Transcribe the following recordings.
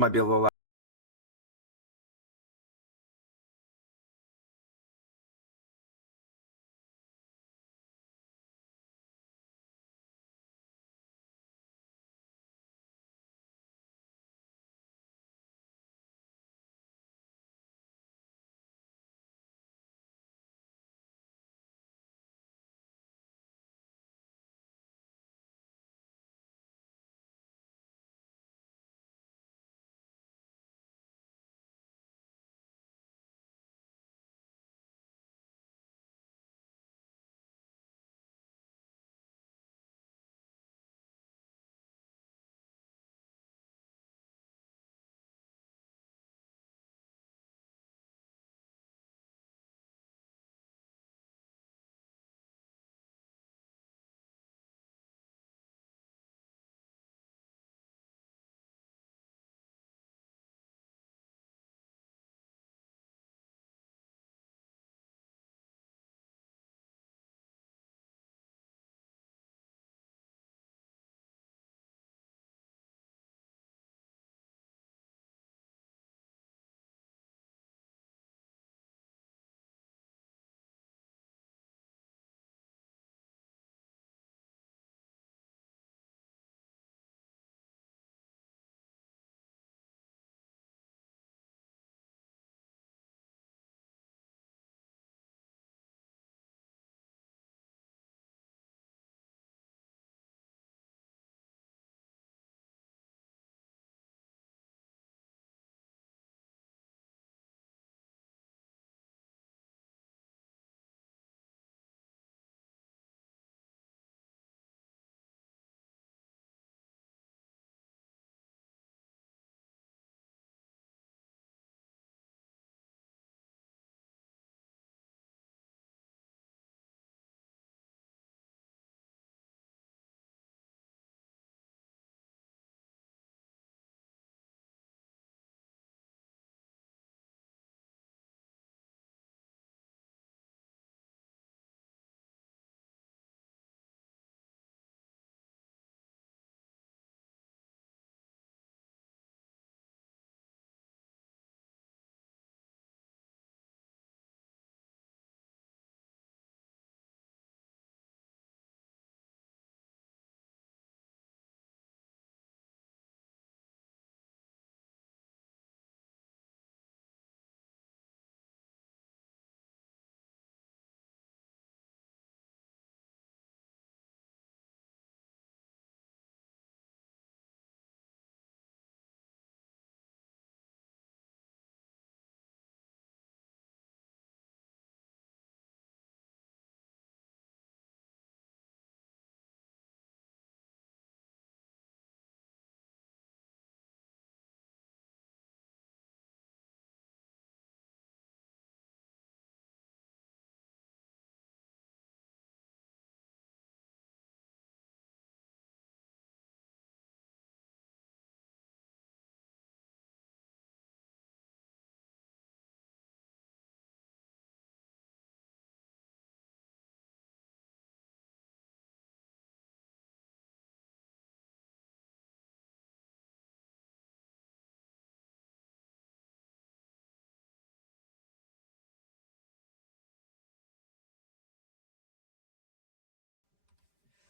Might be a little loud.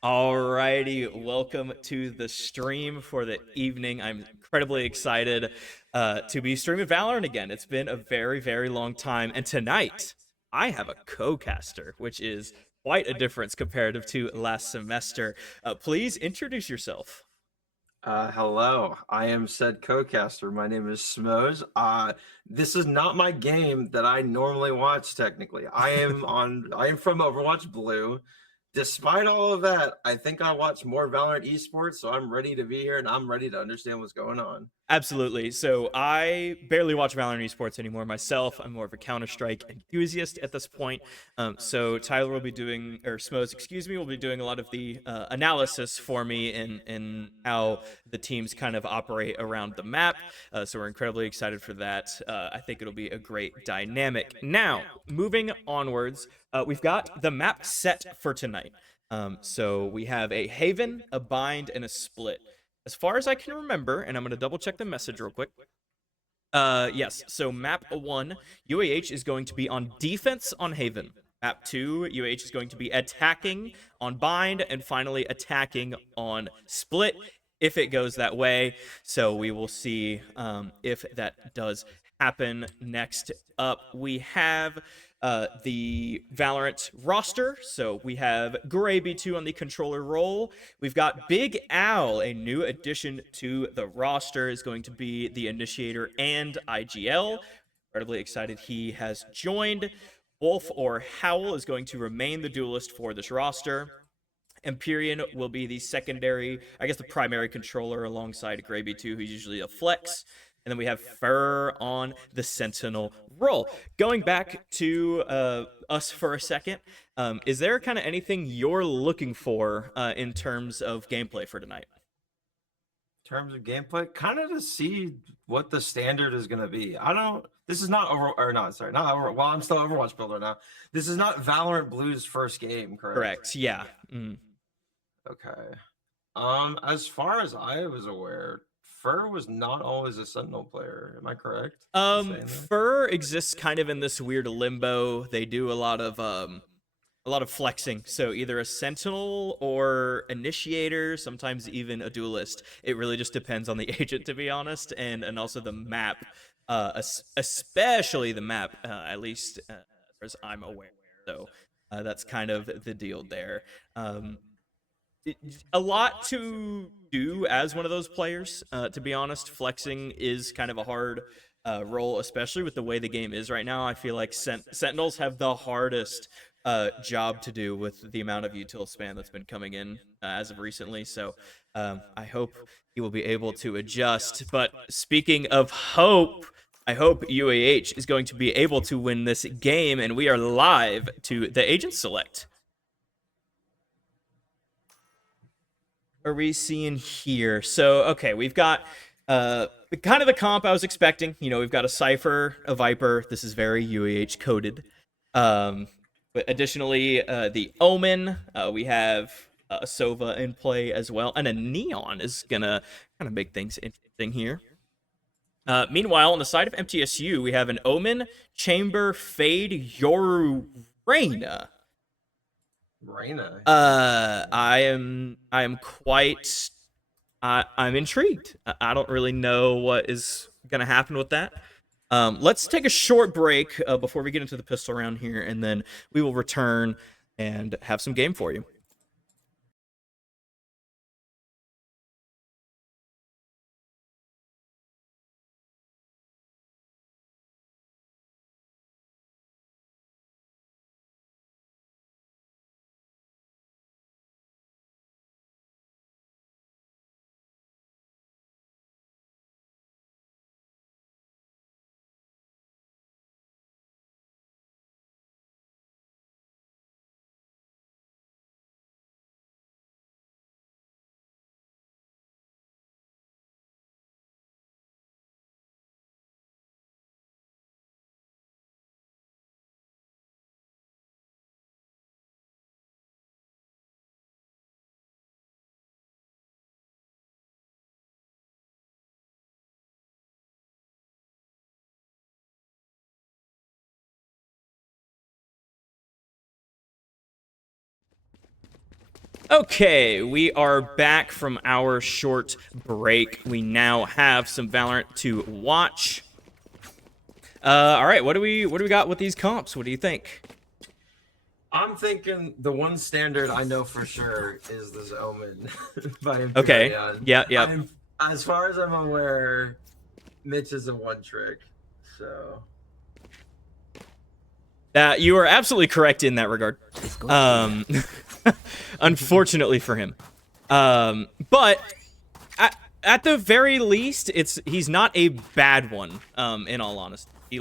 Alrighty, welcome to the stream for the evening. I'm incredibly excited to be streaming Valorant again. It's been a very, very long time, and tonight I have a co-caster, which is quite a difference comparative to last semester. Please introduce yourself. Hello, I am said co-caster. My name is Smoes. This is not my game that I normally watch. Technically, I am from Overwatch Blue. Despite all of that, I think I watch more Valorant esports, so I'm ready to be here and I'm ready to understand what's going on. Absolutely. So I barely watch Valorant esports anymore myself. I'm more of a Counter-Strike enthusiast at this point. So Tyler will be doing, or Smos, excuse me, will be doing a lot of the analysis for me in how the teams kind of operate around the map. So we're incredibly excited for that. I think it'll be a great dynamic. Now, moving onwards, we've got the map set for tonight. So we have a Haven, a Bind, and a Split. as far as I can remember, and I'm going to double check the message real quick. Yes, so map 1, UAH is going to be on defense on Haven. Map 2, UAH is going to be attacking on Bind, and finally attacking on Split, if it goes that way. So we will see if that does happen. Next up, we have the Valorant roster. So we have Gray B2 on the controller role. We've got Big Al, a new addition to the roster, is going to be the initiator and IGL. Incredibly excited he has joined. Wolf or Howl is going to remain the duelist for this roster. Empyrean will be the secondary, I guess the primary controller alongside Gray B2, who's usually a flex. And then we have Fur on the Sentinel role. Going back to us for a second, is there kind of anything you're looking for in terms of gameplay for tonight? In terms of gameplay, kind of to see what the standard is going to be. This is not well, I'm still Overwatch builder now. This is not Valorant Blue's first game, correct? Correct, yeah. Okay. As far as I was aware, Fur was not always a Sentinel player. Am I correct? Fur exists kind of in this weird limbo. They do a lot of flexing. So either a Sentinel or Initiator, sometimes even a Duelist. It really just depends on the agent, to be honest, and also the map, especially the map, at least as far as I'm aware. So that's kind of the deal there. A lot to do as one of those players, to be honest. Flexing is kind of a hard role, especially with the way the game is right now. I feel like Sentinels have the hardest job to do with the amount of util spam that's been coming in as of recently. So I hope he will be able to adjust. But speaking of hope, I hope UAH is going to be able to win this game, and we are live to the agent select. Are we seeing here? So, okay, we've got kind of the comp I was expecting. You know, we've got a Cypher, a Viper. This is very UAH coded. But additionally, the Omen. We have a Sova in play as well. And a Neon is going to kind of make things interesting here. Meanwhile, on the side of MTSU, we have an Omen, Chamber, Fade, Yoru, Reyna. I'm intrigued. I don't really know what is gonna happen with that. Let's take a short break before we get into the pistol round here, and then we will return and have some game for you. Okay, we are back from our short break. We now have some Valorant to watch. All right, what do we got with these comps? What do you think? I'm thinking the one standard I know for sure is this Omen by Empyrean. Okay. Yeah. As far as I'm aware, Mitch is a one trick. So you are absolutely correct in that regard. Unfortunately for him. But at the very least, he's not a bad one, in all honesty. He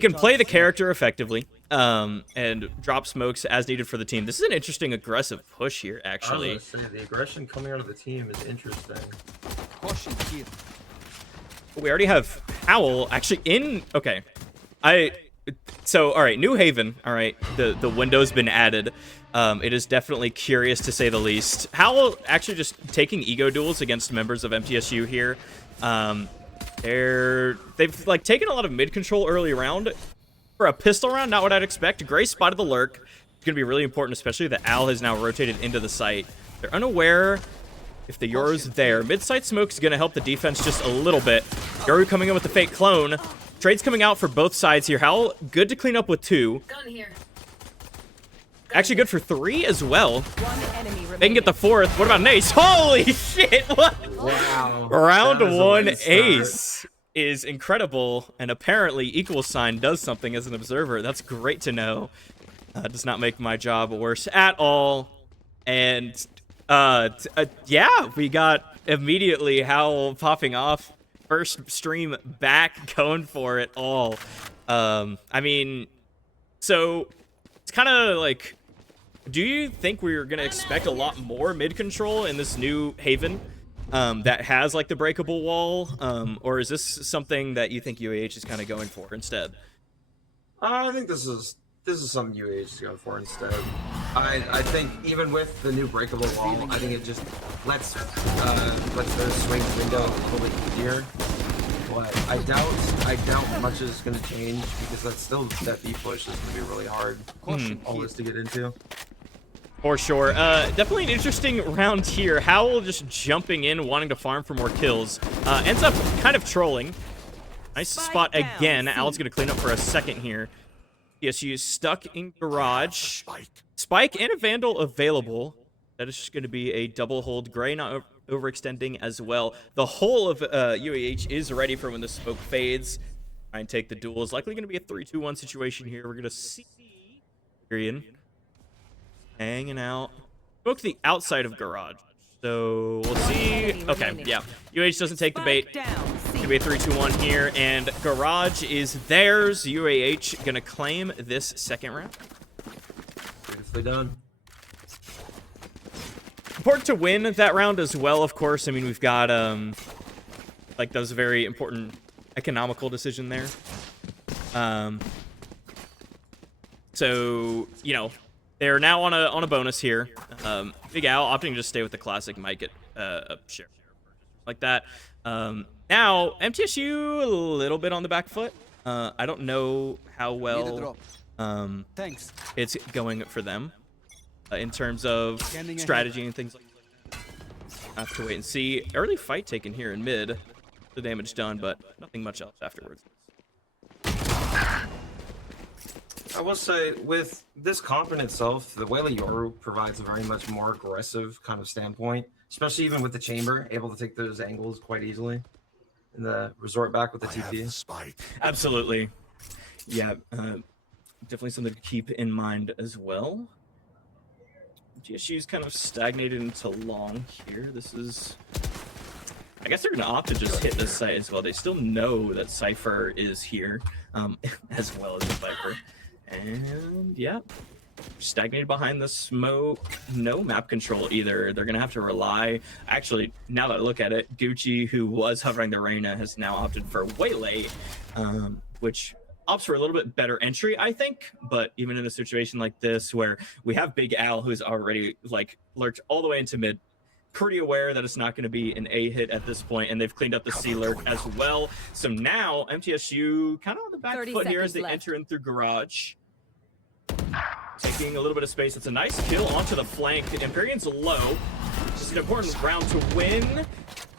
can play the character effectively, and drop smokes as needed for the team. This is an interesting aggressive push here, actually. I was gonna say, the aggression coming out of the team is interesting. We already have Howl actually in. Okay, So, all right, New Haven. All right, the window's been added. It is definitely curious to say the least. Howl actually just taking ego duels against members of MTSU here. They've like taken a lot of mid control early round. For a pistol round, not what I'd expect. Gray spotted the lurk. It's gonna be really important, especially that Al has now rotated into the site. They're unaware if the Yoru's there. Mid-site smoke is gonna help the defense just a little bit. Yoru coming in with the fake clone. Trades coming out for both sides here. Howl, good to clean up with 2. Gun here. Actually good for 3 as well. One enemy remaining. They can get the 4th. What about an ace? Holy shit! What? Wow. Round That was a 1 late start. ace is incredible, and apparently equal sign does something as an observer. That's great to know. Does not make my job worse at all. And yeah, we got immediately Howl popping off. First stream back, going for it all. I mean, so it's kind of like, do you think we're gonna expect a lot more mid control in this new Haven that has like the breakable wall, or is this something that you think UAH is kind of going for instead? I think this is something UAH is going for instead. I think even with the new breakable wall, I think it just lets the swing window a little bit easier. But I doubt much is going to change because that B push is going to be really hard. All this to get into. For sure. Definitely an interesting round here. Howl just jumping in, wanting to farm for more kills. Ends up kind of trolling. Nice spot again. Al's going to clean up for a second here. PSU is stuck in garage. Spike and a Vandal available. That is just going to be a double hold. Gray not overextending as well. The whole of UAH is ready for when the smoke fades. Try and take the duel. It's likely going to be a 3-2-1 situation here. We're going to see Tyrion hanging out. Smoke the outside of garage. So we'll see. Okay, yeah. UAH doesn't take the bait. It's going to be a 3-2-1 here. And garage is theirs. UAH going to claim this second round. Beautifully done. Important to win that round as well, of course. I mean, we've got like that was a very important economical decision there. So you know, they're now on a bonus here. Big Al opting to just stay with the classic might get a share like that. Now MTSU a little bit on the back foot. I don't know how well it's going for them. In terms of strategy and things like that. I have to wait and see. Early fight taken here in mid. The damage done, but nothing much else afterwards. I will say, with this comp in itself, the way Yoru provides a very much more aggressive kind of standpoint, especially even with the chamber, able to take those angles quite easily. And the resort back with the TP. Absolutely. Yeah, definitely something to keep in mind as well. GSU's kind of stagnated into long here. This is... I guess they're going to opt to just hit this site as well. They still know that Cypher is here, as well as the Viper. And, yeah. Stagnated behind the smoke. No map control either. They're going to have to rely... Actually, now that I look at it, Gucci, who was hovering the Reyna, has now opted for Waylay, which... opts for a little bit better entry, I think, but even in a situation like this where we have Big Al, who's already like lurked all the way into mid, pretty aware that it's not going to be an A hit at this point, and they've cleaned up the C lurk as well. So now MTSU kind of on the back foot here as they enter in through garage. Taking a little bit of space. It's a nice kill onto the flank. Empyrean's low. Just an important round to win.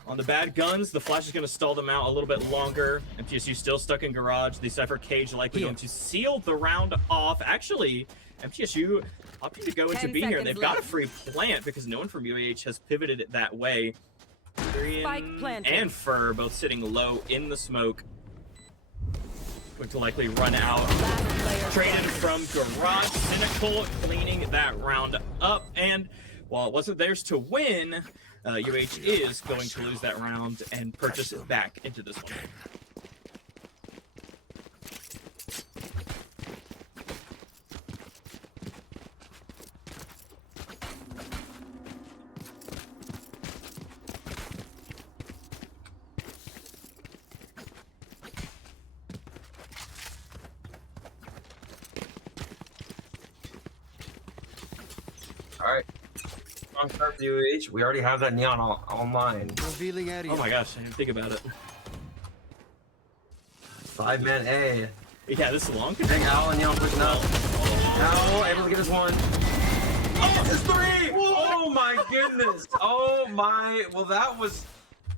On the bad guns, the flash is going to stall them out a little bit longer. MTSU still stuck in garage. The Cypher cage likely going to seal the round off. Actually, MTSU opting to go into B here. They've got a free plant because no one from UAH has pivoted it that way. And Fur both sitting low in the smoke. Going to likely run out. Traded from garage. Cynical cleaning that round up. And while it wasn't theirs to win, UH is going to lose that round and purchase it back into this one. strong start for UH. We already have that neon online. Revealing area. Oh my gosh, I didn't think about it. 5-man A. Yeah, this is long. Big Al and neon pushing up. Al able to get his one. Oh, it's 3! Oh my goodness. Oh my. Well, that was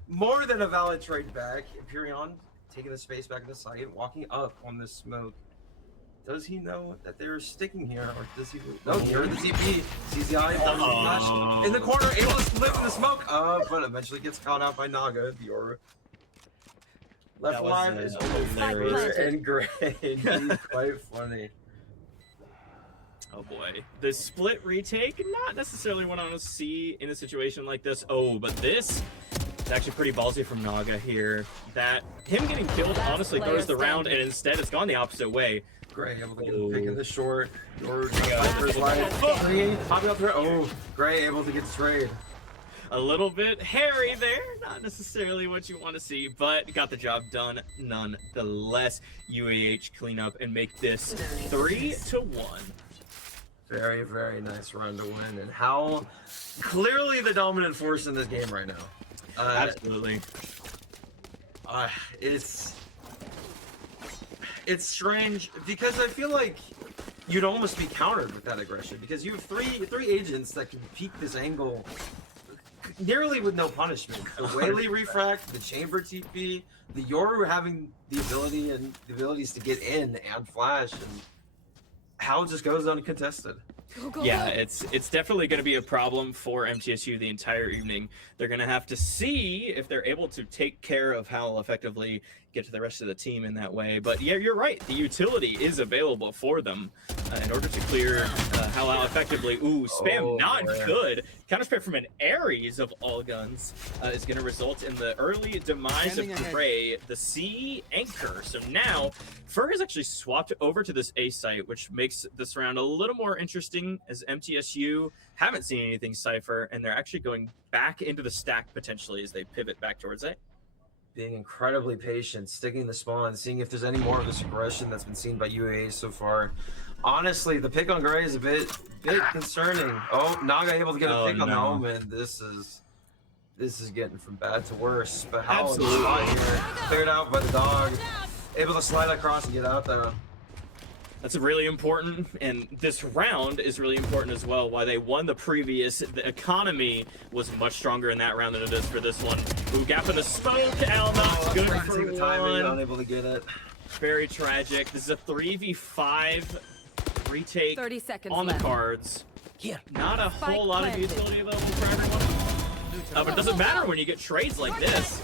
more than a valid trade back. Imperion taking the space back in the site, walking up on this smoke. Does he know that they're sticking here, or does he? No, he heard the TP. Sees the eye, does the flash in the corner, able to split in the smoke. But eventually gets caught out by Naga. The Aura. Left line is over and great. Quite funny. Oh boy. The split retake, not necessarily what I want to see in a situation like this. Oh, but this is actually pretty ballsy from Naga here. That him getting killed honestly throws the round, and instead it's gone the opposite way. Gray able to get the pick in the short. Your Viper's life. Three, popping up there. Oh, Gray able to get the trade. A little bit hairy there, not necessarily what you want to see, but got the job done nonetheless. UAH clean up and make this 3-1. Very, very nice run to win, and how clearly the dominant force in this game right now. Absolutely. It's strange because I feel like you'd almost be countered with that aggression because you have three agents that can peek this angle nearly with no punishment. The Whaley refract, the Chamber TP, the Yoru having the abilities to get in and flash, and Hal just goes uncontested. Yeah, it's definitely going to be a problem for MTSU the entire evening. They're going to have to see if they're able to take care of Hal effectively, get to the rest of the team in that way. But yeah, you're right. The utility is available for them in order to clear Hal out effectively. Ooh, spam not good. Counter spam from an Ares of all guns is going to result in the early demise of Gray, the C anchor. So now Ferg has actually swapped over to this A site, which makes this round a little more interesting as MTSU haven't seen anything Cypher, and they're actually going back into the stack potentially as they pivot back towards A. Being incredibly patient, sticking the spawn, seeing if there's any more of this aggression that's been seen by UAA so far. Honestly, the pick on Gray is a bit concerning. Oh, Naga able to get a pick on the Omen. This is getting from bad to worse. But how in the spot here, cleared out by the dog, able to slide across and get out though. That's really important, and this round is really important as well. Why they won the previous, the economy was much stronger in that round than it is for this one. Ooh, gap in the smoke, Al not good for the timing, unable to get it. Very tragic. This is a 3v5 retake 30 seconds on the left. cards. Yeah. Not a whole lot of utility available for everyone. But it doesn't matter when you get trades like this.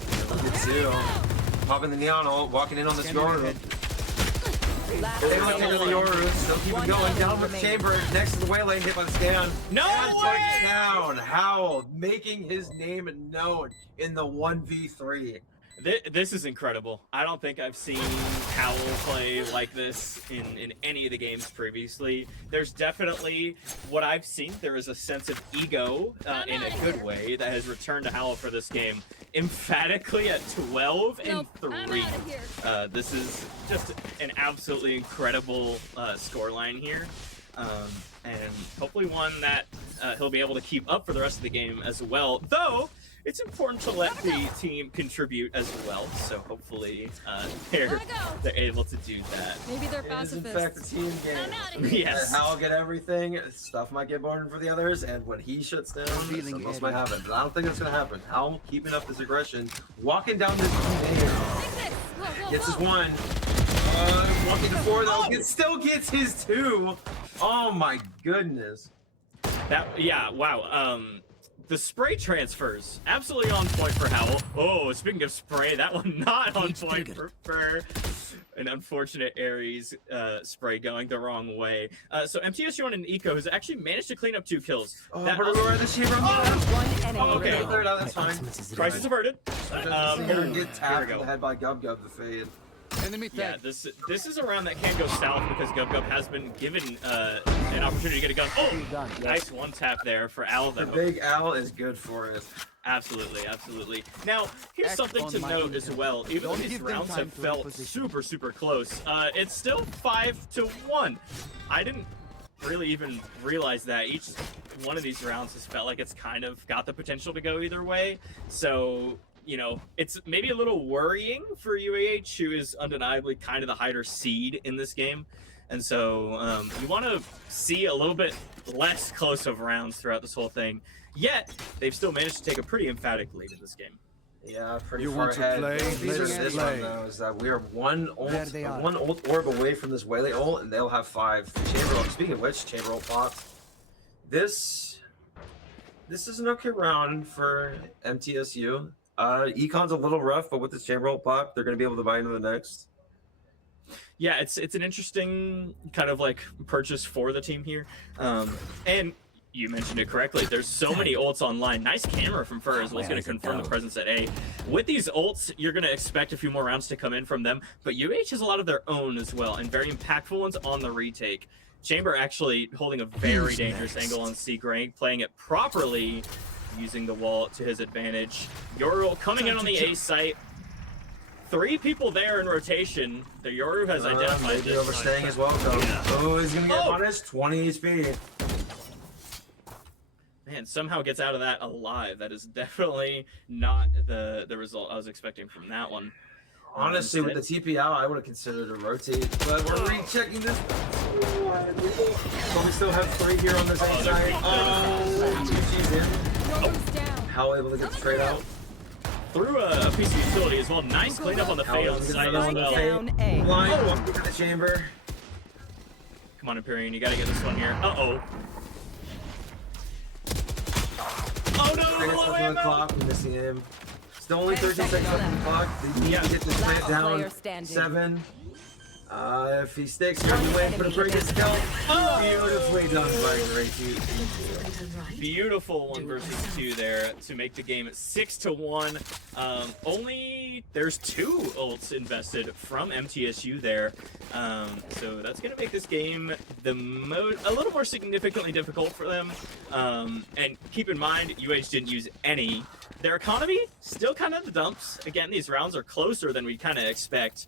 Popping the neon ult, walking in on this Yoru. They look into the Yoru, still keep it going. Down with the Chamber, next to the Waylane, hit by the scan. No way! Touchdown! Howl making his name known in the 1v3. This is incredible. I don't think I've seen Howl play like this in any of the games previously. There's definitely, what I've seen, there is a sense of ego in a good way that has returned to Howl for this game. Emphatically at 12 and 3. This is just an absolutely incredible scoreline here. And hopefully one that he'll be able to keep up for the rest of the game as well. Though, it's important to let the team contribute as well, so hopefully they're able to do that. Maybe they're It is in pacifists. fact a team game. Yes. Hal get everything, stuff might get born for the others, and when he shuts down, something else might happen. But I don't think that's going to happen. Hal keeping up this aggression, walking down this gets his one. Walking to 4 though, it still gets his 2. Oh my goodness. Yeah, wow. The spray transfers, absolutely on point for Howl. Oh, speaking of spray, that one not on point for an unfortunate Ares spray going the wrong way. So MTSU on an Eco has actually managed to clean up 2 kills. Oh, we're the Chamber. Okay, that's fine. Crisis averted. Get tapped in the head by Gub the fade. Enemy Yeah, this is a round that can go south because Gub has been given an opportunity to get a gun. Oh, nice one tap there for Al though. The big Al is good for it. Absolutely, absolutely. Now, here's something to note as well. Even though these rounds have felt super close, it's still 5-1. I didn't really even realize that. one of these rounds has felt like it's kind of got the potential to go either way. So, you know, it's maybe a little worrying for UAH, who is undeniably kind of the higher seed in this game. And so you want to see a little bit less close of rounds throughout this whole thing. Yet, they've still managed to take a pretty emphatic lead in this game. Yeah, pretty You far want to ahead. play? These are Let's this play. one though, is that we are one they are. ult orb away from this Waylay ult, and they'll have 5. Chamber ult. Speaking of which, Chamber ult popped. This is an okay round for MTSU. Econ's a little rough, but with this Chamber ult pop, they're going to be able to buy into the next. Yeah, it's an interesting kind of like purchase for the team here. And you mentioned it correctly. There's so many ults online. Nice camera from Fur as well. It's going to confirm the presence at A. With these ults, you're going to expect a few more rounds to come in from them. But UH has a lot of their own as well, and very impactful ones on the retake. Chamber actually holding a very dangerous angle on C-Rank, playing it properly, using the wall to his advantage. Yoru coming in on the A site. 3 people there in rotation. The Yoru has identified Maybe this. overstaying as well, though. Oh, he's going to get punished. 20 HP. Man, somehow gets out of that alive. That is definitely not the result I was expecting from that one. Honestly, with the TP out, I would have considered a rotate, but we're rechecking this. But we still have 3 here on this A side. Oh, she's in. How able to get the trade out? Through a piece of utility as well. Nice cleanup on the Fade on site as well. Blind walk into the chamber. Come on, Empyrean, you gotta get this one here. Uh-oh. Oh no, Seconds low left on the ammo! clock, we're missing him. Still only 13 seconds left on the clock. They need to get this plant down. 7. If he sticks, he'll win for the previous kill. Beautifully done by Gracie. Beautiful 1 versus 2 there to make the game 6-1. Only there's 2 ults invested from MTSU there, so that's gonna make this game a little more significantly difficult for them. And keep in mind, UH didn't use any. Their economy still kind of the dumps. Again, these rounds are closer than we kind of expect,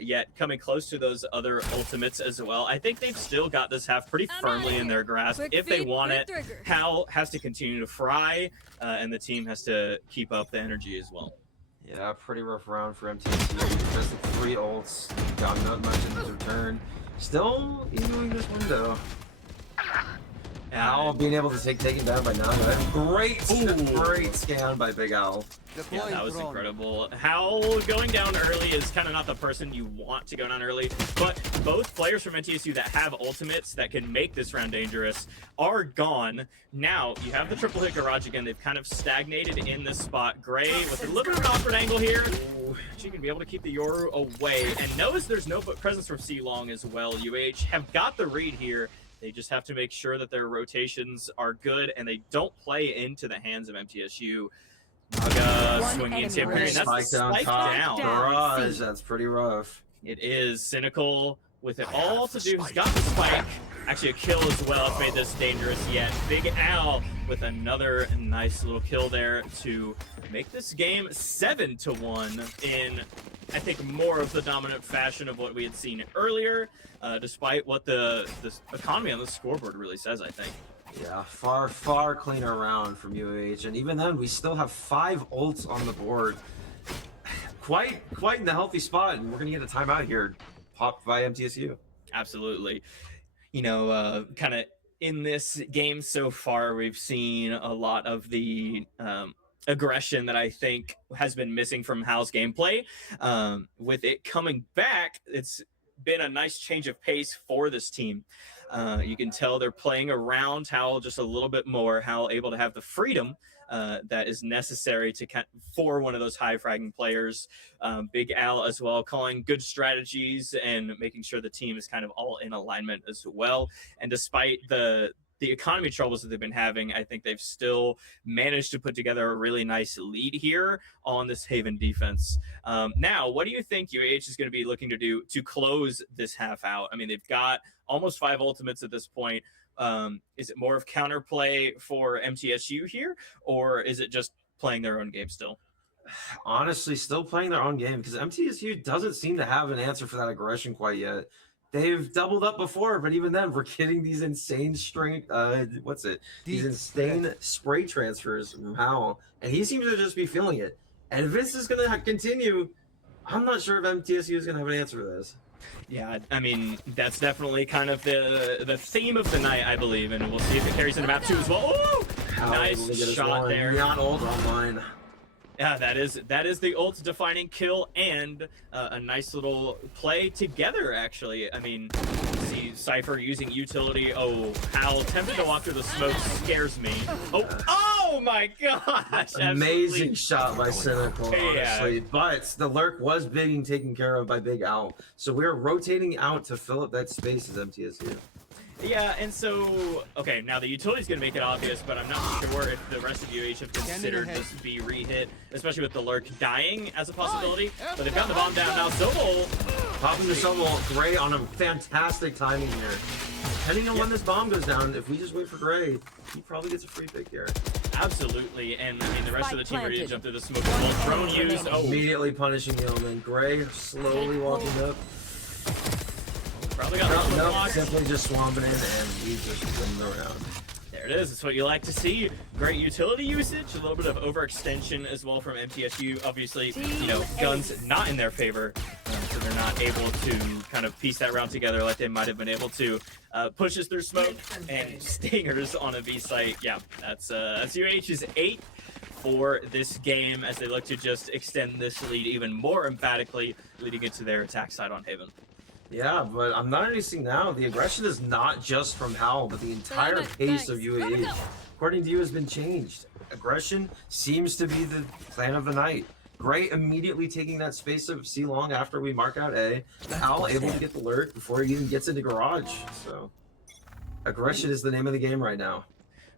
yet coming close to those other ultimates as well. I think they've still got this half pretty firmly in their grasp. If they want it, Hal has to continue to fry, and the team has to keep up the energy as well. Yeah, pretty rough round for MTSU. Just 3 ults. Got not much in his return. Still easing this window. Al being able to take taken down by Nana. Great scan by Big Al. Yeah, that was incredible. Hal going down early is kind of not the person you want to go down early, but both players from NTSU that have ultimates that can make this round dangerous are gone. Now, you have the triple hit garage again. They've kind of stagnated in this spot. Gray with a little bit of an awkward angle here. She can be able to keep the Yoru away, and knows there's no presence from C-Long as well. UH have got the read here. They just have to make sure that their rotations are good and they don't play into the hands of MTSU. Naga swinging into Empyrean. That's the spike down. Garage, that's pretty rough. It is Cynical with it all to do. He's got the spike. Actually, a kill as well. It's made this dangerous yet. Big Al with another nice little kill there to make this game 7-1 in, I think, more of the dominant fashion of what we had seen earlier, despite what the economy on the scoreboard really says, I think. Yeah, far cleaner round from UAH, and even then, we still have 5 ults on the board. Quite in the healthy spot, and we're gonna get a timeout here, popped by MTSU. Absolutely. You know, kind of in this game so far, we've seen a lot of the aggression that I think has been missing from Hal's gameplay. With it coming back, it's been a nice change of pace for this team. You can tell they're playing around Hal just a little bit more. Hal able to have the freedom that is necessary to for one of those high fragging players. Big Al as well, calling good strategies and making sure the team is kind of all in alignment as well. And despite the economy troubles that they've been having, I think they've still managed to put together a really nice lead here on this Haven defense. Now, what do you think UAH is going to be looking to do to close this half out? I mean, they've got almost 5 ultimates at this point. Is it more of counterplay for MTSU here, or is it just playing their own game still? Honestly, still playing their own game, because MTSU doesn't seem to have an answer for that aggression quite yet. They've doubled up before, but even then, we're getting these insane string. These insane spray transfers from Howell, and he seems to just be feeling it. And if this is going to continue, I'm not sure if MTSU is going to have an answer for this. Yeah, I mean, that's definitely kind of the theme of the night, I believe, and we'll see if it carries into map 2 as well. Oh, nice shot there. Neon ult online. Yeah, that is the ult defining kill and a nice little play together, actually. I mean, see Cypher using utility. Oh, Hal tempted to walk through the smoke scares me. Oh my gosh! Amazing Absolutely. shot by Cynical, honestly. Yeah. But the lurk was being taken care of by Big Owl. So we're rotating out to fill up that space as MTSU. Yeah, and so, okay, now the utility's going to make it obvious, but I'm not sure if the rest of UH have considered this be re-hit, especially with the lurk dying as a possibility. But they've got the bomb down now. Zobel popping the Zobel. Gray on a fantastic timing here. Depending on when this bomb goes down, if we just wait for Gray, he probably gets a free pick here. Absolutely, and I mean, the rest of the team ready to jump through the smoke as well. Drone used. Oh. Immediately punishing Yeoman. Gray slowly walking up. Probably got no, simply just swamping in, and we just win the round. There it is. It's what you like to see. Great utility usage, a little bit of overextension as well from MTSU. Obviously, you know, guns not in their favor, so they're not able to kind of piece that round together like they might have been able to. Pushes through smoke and stingers on a B site. Yeah, that's UH's 8 for this game as they look to just extend this lead even more emphatically, leading into their attack side on Haven. Yeah, but I'm not noticing now. The aggression is not just from Howell, but the entire pace of UAH, according to you, has been changed. Aggression seems to be the plan of the night. Gray immediately taking that space of C long after we mark out A. Howell able to get the lurk before he even gets into garage. So, aggression is the name of the game right now.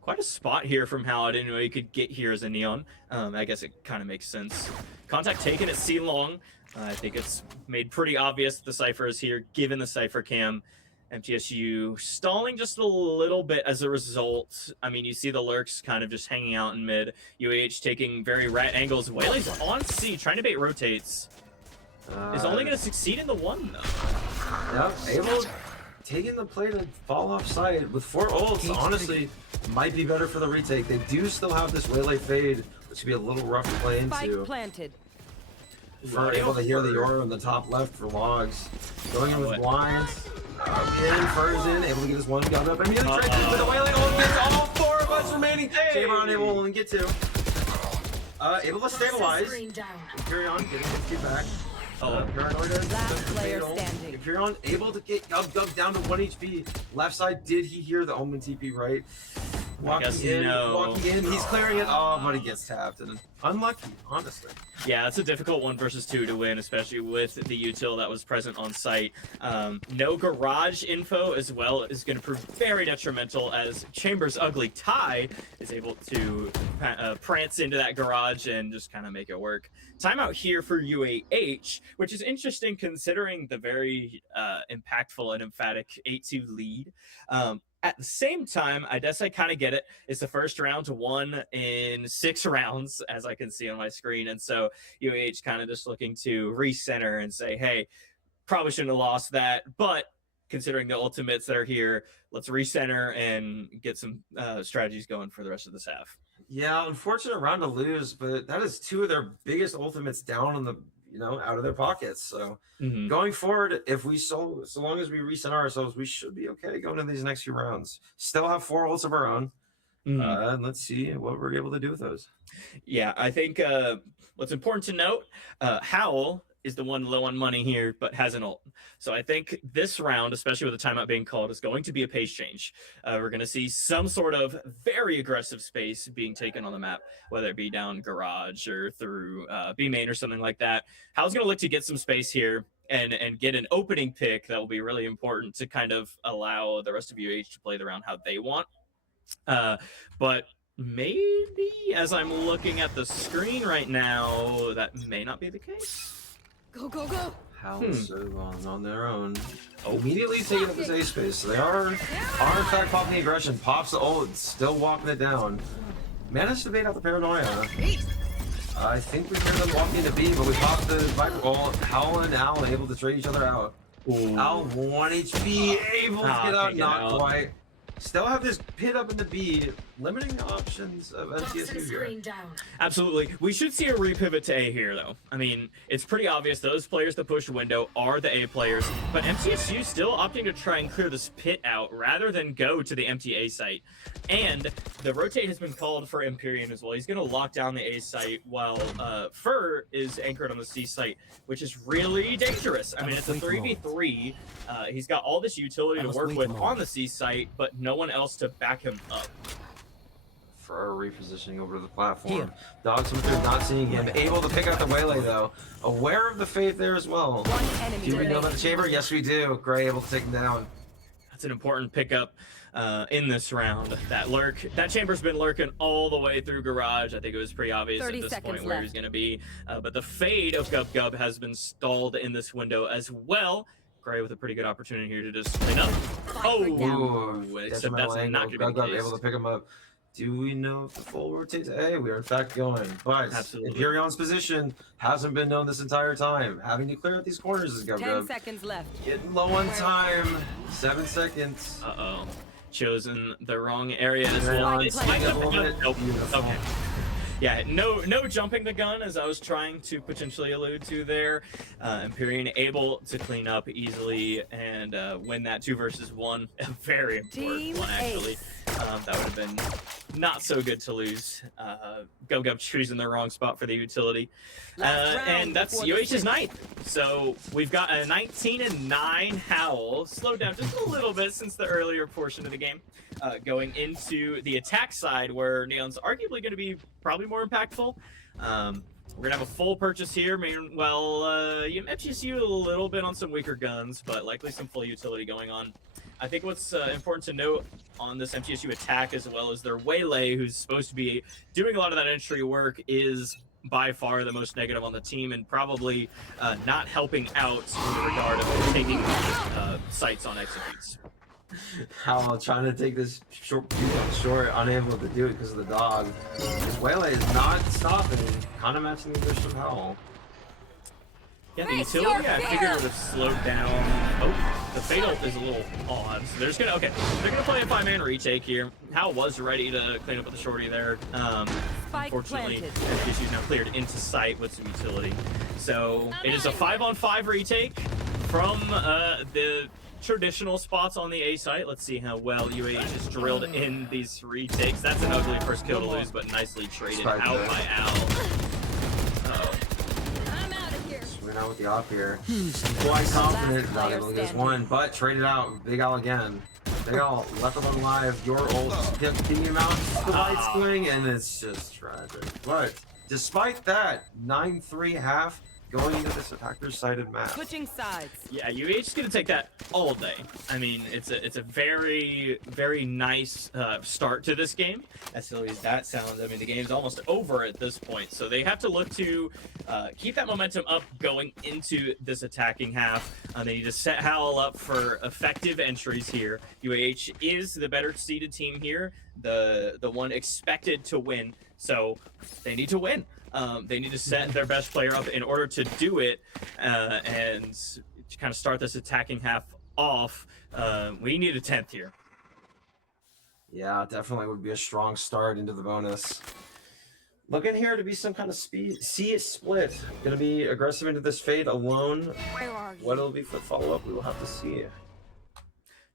Quite a spot here from Hal. I didn't know he could get here as a Neon. I guess it kind of makes sense. Contact taken at C long. I think it's made pretty obvious the Cypher is here, given the Cypher cam. MTSU stalling just a little bit as a result. I mean, you see the lurks kind of just hanging out in mid. UAH taking very rat angles. Whaley's on C, trying to bait rotates. Is only going to succeed in the one, though. Yep, able taking the play to fall off side with 4 ults, honestly, might be better for the retake. They do still have this Waylay fade, which could be a little rough to play into. Spike planted. We're able to hear the Yoru on the top left for logs. Going in with blinds. Furs in, able to get his one gun up. Immediately trades into the Waylay ult, gets all 4 of us remaining. Chamber unable to get to. Able to stabilize. Imperion getting his feet back. Last player standing. Imperion able to get Gub down to 1 HP. Left side, did he hear the Omen TP right? Walking in, he's clearing it. Oh, but he gets tapped. And unlucky, honestly. Yeah, it's a difficult 1 versus 2 to win, especially with the util that was present on site. No garage info as well is going to prove very detrimental as Chambers' ugly tie is able to prance into that garage and just kind of make it work. Timeout here for UAH, which is interesting considering the very impactful and emphatic 8-2 lead. At the same time, I guess I kind of get it. It's the first round to 1 in 6 rounds, as I can see on my screen. And so UAH kind of just looking to recenter and say, hey, probably shouldn't have lost that. But considering the ultimates that are here, let's recenter and get some strategies going for the rest of this half. Yeah, unfortunate round to lose, but that is 2 of their biggest ultimates down on the, out of their pockets. So going forward, if we so long as we recenter ourselves, we should be okay going into these next few rounds. Still have 4 ults of our own. And let's see what we're able to do with those. Yeah, I think what's important to note, Howl is the one low on money here, but has an ult. So I think this round, especially with the timeout being called, is going to be a pace change. We're going to see some sort of very aggressive space being taken on the map, whether it be down garage or through B main or something like that. How's going to look to get some space here and get an opening pick that will be really important to kind of allow the rest of UH to play the round how they want. But maybe as I'm looking at the screen right now, that may not be the case. Go, go, go. How's on their own. Immediately taking up this A space. So they are in fact popping the aggression. Pops the ult, still walking it down. Managed to bait out the paranoia. I think we hear them walking into B, but we popped the Viper ult. Howl and Al able to trade each other out. Out 1 HP, able to get out, can't get not out. quite. Still have this pit up in the B, limiting the options of MTSU here. Absolutely. We should see a repivot to A here, though. I mean, it's pretty obvious those players that push window are the A players, but MTSU still opting to try and clear this pit out rather than go to the empty A site. And the rotate has been called for Empyrean as well. He's going to lock down the A site while Fur is anchored on the C site, which is really dangerous. I mean, it's a 3v3. He's got all this utility to work with on the C site, but no one else to back him up. For repositioning over to the platform. Dog Smith not seeing him. Able to pick out the waylay though. Aware of the fate there as well. Do we know about the chamber? Yes, we do. Gray able to take him down. That's an important pickup in this round. That lurk, that chamber's been lurking all the way through garage. I think it was pretty obvious at this point where he's going to be. But the fade of Gub Gub has been stalled in this window as well. Gray with a pretty good opportunity here to just clean up. Ooh, Except that's not going to be Gub the Gub case. able to pick him up. Do we know if the full rotates? Hey, we are in fact going. But Empyrean's position hasn't been known this entire time. Having to clear out these corners is Gub 10 Gub. seconds left. Getting low on time. 7 seconds. Uh-oh. Chosen the wrong area as well. Yeah, It's like a little bit. Nope. Beautiful. Okay. Yeah, no jumping the gun, as I was trying to potentially allude to there. Empyrean able to clean up easily and win that 2 versus 1. A very important one, actually. That would have been not so good to lose. Gub Gub choosing the wrong spot for the utility. And that's UH's night. So we've got a 19-9 Howl. Slowed down just a little bit since the earlier portion of the game. Going into the attack side where Neon's arguably going to be probably more impactful. We're going to have a full purchase here. Meanwhile, MTSU a little bit on some weaker guns, but likely some full utility going on. I think what's important to note on this MTSU attack, as well as their waylay, who's supposed to be doing a lot of that entry work, is by far the most negative on the team and probably not helping out in the regard of taking sites on executes. How trying to take this short, unable to do it because of the dog. His waylay is not stopping, kind of matching the position of Howl. Yeah, the utility I figured would have slowed down. Oh, the fatal is a little odd. So they're just gonna they're gonna play a 5-man retake here. Howl was ready to clean up with the shorty there. Unfortunately, MTSU's now cleared into sight with some utility. So it is a 5-on-5 retake from the traditional spots on the A site. Let's see how well UAH is drilled in these retakes. That's an ugly first kill to lose, but nicely traded out by Al. Went out with the op here. Quite confident, not able to get one, but traded out. Big Al again. Big Al left alone alive. Your ult getting him out the light swing, and it's just tragic. But despite that, 9-3 half going into this attacker's sided map. Switching sides. Yeah, UH is gonna take that all day. I mean, it's a very, very nice start to this game. As silly as that sounds, I mean, the game's almost over at this point, so they have to look to keep that momentum up going into this attacking half. They need to set Howl up for effective entries here. UAH is the better seeded team here, the one expected to win, so they need to win. They need to set their best player up in order to do it and to kind of start this attacking half off. We need a 10th here. Yeah, definitely would be a strong start into the bonus. Looking here to be some kind of C split. Gonna be aggressive into this fade alone. What it'll be for follow-up, we will have to see.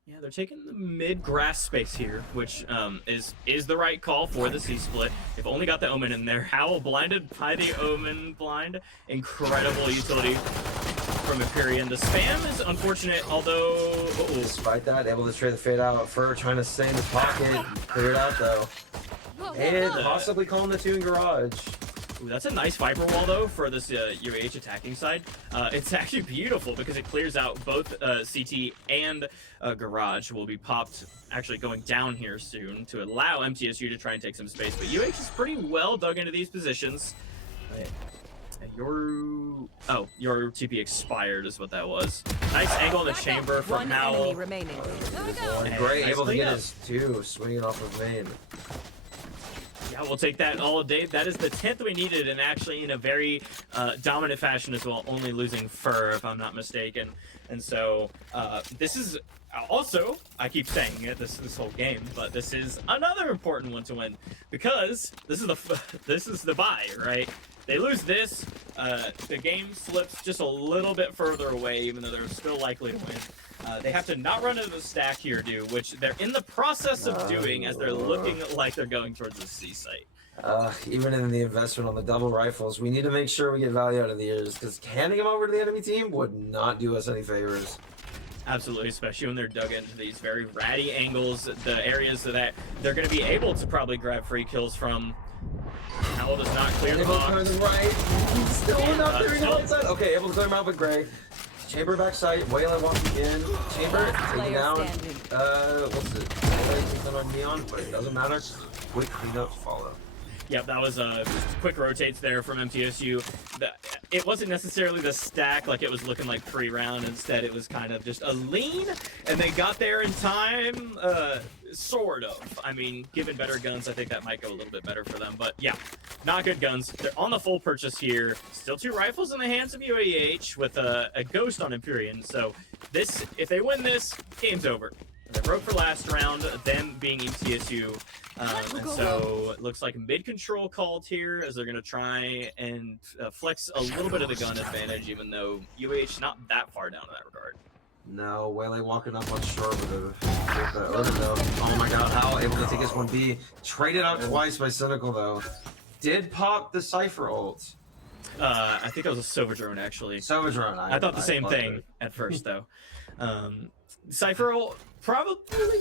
Yeah, they're taking the mid-grass space here, which is the right call for the C-split. They've only got the Omen in there. Howl blinded by the Omen blind. Incredible utility from Empyrean. The spam is unfortunate, although... Despite that, able to trade the fade out. Fur trying to stay in his pocket. Clear it out, though. And possibly calling the 2 in garage. Ooh, that's a nice Viper wall, though, for this UAH attacking side. It's actually beautiful because it clears out both CT and Garage will be popped, actually going down here soon to allow MTSU to try and take some space. But UAH is pretty well dug into these positions. Your TP expired is what that was. Nice angle in the chamber from Howl. And Gray able to get his 2, swinging off of main. Yeah, Yeah, we'll take that all day. That is the 10th we needed, and actually in a very dominant fashion as well, only losing Fur, if I'm not mistaken. And so this is also, I keep saying it this whole game, but this is another important one to win because this is the bye, right? They lose this, the game slips just a little bit further away, even though they're still likely to win. They have to not run into the stack here, which they're in the process of doing as they're looking like they're going towards the C site. Even in the investment on the double rifles, we need to make sure we get value out of these, because handing them over to the enemy team would not do us any favors. Absolutely, especially when they're dug into these very ratty angles, the areas that they're going to be able to probably grab free kills from. Howell does not clear the box. Able to turn the right. He's still not clearing the outside. Okay, able to clear him out with Gray. Chamber back sight. Waylon walking in. Chamber taking down. What's it? Takes them on Neon, but it doesn't matter. Quick cleanup follow. Yep, that was just quick rotates there from MTSU. It wasn't necessarily the stack like it was looking like pre-round. Instead, it was kind of just a lean, and they got there in time, sort of. I mean, given better guns, I think that might go a little bit better for them. But yeah, not good guns. They're on the full purchase here. Still 2 rifles in the hands of UAH with a Ghost on Empyrean. So this, if they win this, game's over. They broke for last round, them being MTSU. And so it looks like mid-control called here as they're going to try and flex a little bit of the gun advantage, even though UAH not that far down in that regard. No, Waylay walking up on short with the Odin though. Oh my god, how able to take this 1B. Traded out twice by Cynical though. Did pop the Cypher ult. I think it was a Silver Drone actually. Silver Drone. I thought the same thing at first though. Cypher ult probably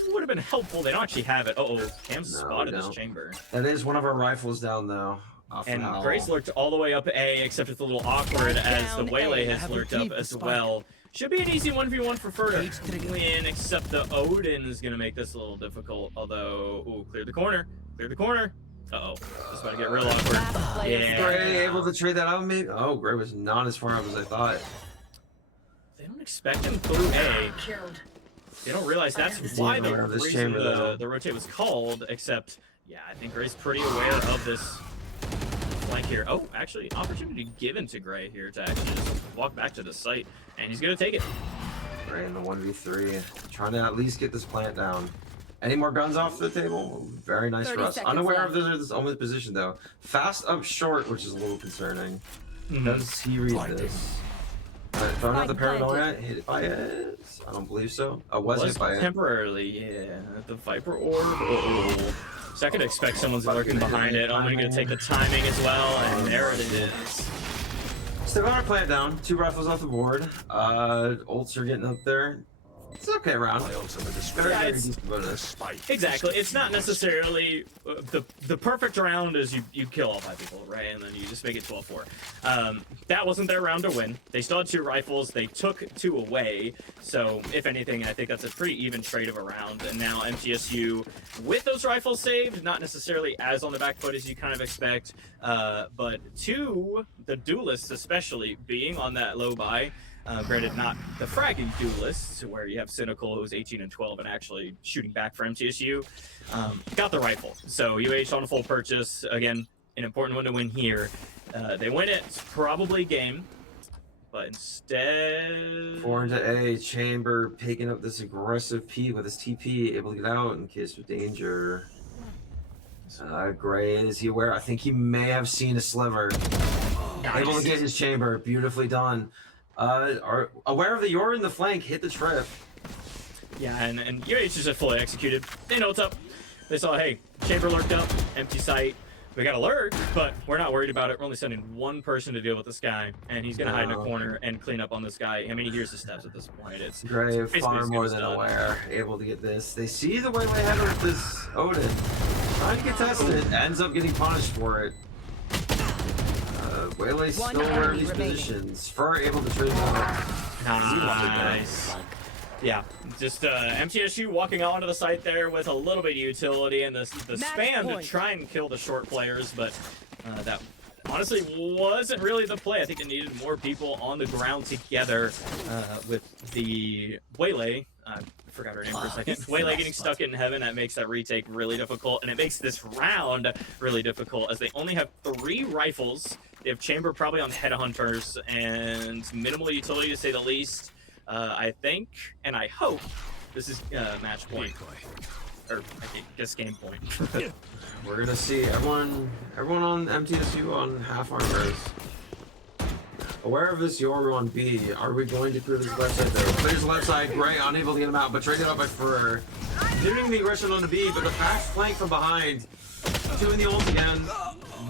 would have been helpful. They don't actually have it. Cam spotted this chamber. That is one of our rifles down though. And Grace lurked all the way up A, except it's a little awkward as the Waylay has lurked up as well. Should be an easy 1v1 for Fur to win, except the Odin is going to make this a little difficult. Although, ooh, clear the corner. Clear the corner. Uh-oh. This is about to get real awkward. Yeah. Gray able to trade that out maybe? Oh, Gray was not as far up as I thought. They don't expect him through A. They don't realize that's why the reason the rotate was called, except, yeah, I think Gray's pretty aware of this flank here. Oh, actually, opportunity given to Gray here to actually just walk back to the site, and he's going to take it. Gray in the 1v3, trying to at least get this plant down. Any more guns off the table? Very nice for us. Unaware of this Omen's position, though. Fast up short, which is a little concerning. Does he read this? Throwing out the paranoia, hit it by it? I don't believe so. Was hit by it? Temporarily, yeah. The Viper Orb. So I could expect someone's lurking behind it. I'm going to take the timing as well, and there it is. Still got our plant down. 2 rifles off the board. Ults are getting up there. It's okay round. Exactly. It's not necessarily the perfect round is you kill all 5 people, right? And then you just make it 12-4. That wasn't their round to win. They still had 2 rifles. They took 2 away. So if anything, I think that's a pretty even trade of a round. And now MTSU, with those rifles saved, not necessarily as on the back foot as you kind of expect, but 2, the duelists especially, being on that low buy. Granted, not the fragging duelists, where you have Cynical, who's 18 and 12, and actually shooting back for MTSU. Got the rifle. So UH on a full purchase. Again, an important one to win here. They win it, it's probably game. But instead... 4 into A, Chamber picking up this aggressive P with his TP, able to get out in case of danger. Gray, is he aware? I think he may have seen a sliver. Nice. Able to get his Chamber, beautifully done. Are aware of the Yor in the flank, hit the trip. Yeah, and UH is just fully executed. They know what's up. They saw, hey, Chamber lurked up, empty site. We got a lurk, but we're not worried about it. We're only sending 1 person to deal with this guy, and he's going to hide in a corner and clean up on this guy. I mean, he hears the steps at this point. It's Gray, far more than aware, able to get this. They see the way they handle this Odin. Trying to get tested, ends up getting punished for it. Waylay's still aware of these positions. Fur able to trade out. Nice. Yeah, just MTSU walking onto the site there with a little bit of utility and the spam to try and kill the short players, but that honestly wasn't really the play. I think it needed more people on the ground together with the Waylay. forgot her name for a second. Waylay getting stuck in heaven, that makes that retake really difficult, and it makes this round really difficult as they only have 3 rifles. They have chamber probably on headhunters and minimal utility to say the least. I think and I hope this is match point, or I guess game point. We're gonna see everyone on MTSU on half armors. Aware of this Yoru on B. Are we going to clear this left side though? Clears left side, Gray unable to get him out, but traded out by Fur. Doing the aggression on the B, but the fast flank from behind. Doing the ult again.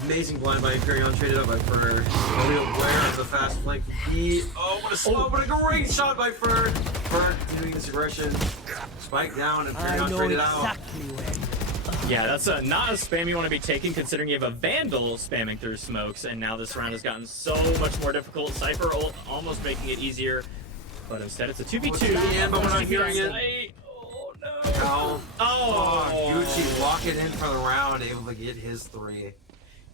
Amazing blind by Imperion, traded up by Fur. Aware of the fast flank from B. Oh, what a slow, what a great shot by Fur. Fur doing this aggression. Spike down, Imperion traded out. Yeah, that's not a spam you want to be taking considering you have a Vandal spamming through smokes, and now this round has gotten so much more difficult. Cypher ult almost making it easier, but instead it's a 2v2. But we're not hearing it. Oh no! Gucci lock it in for the round, able to get his 3.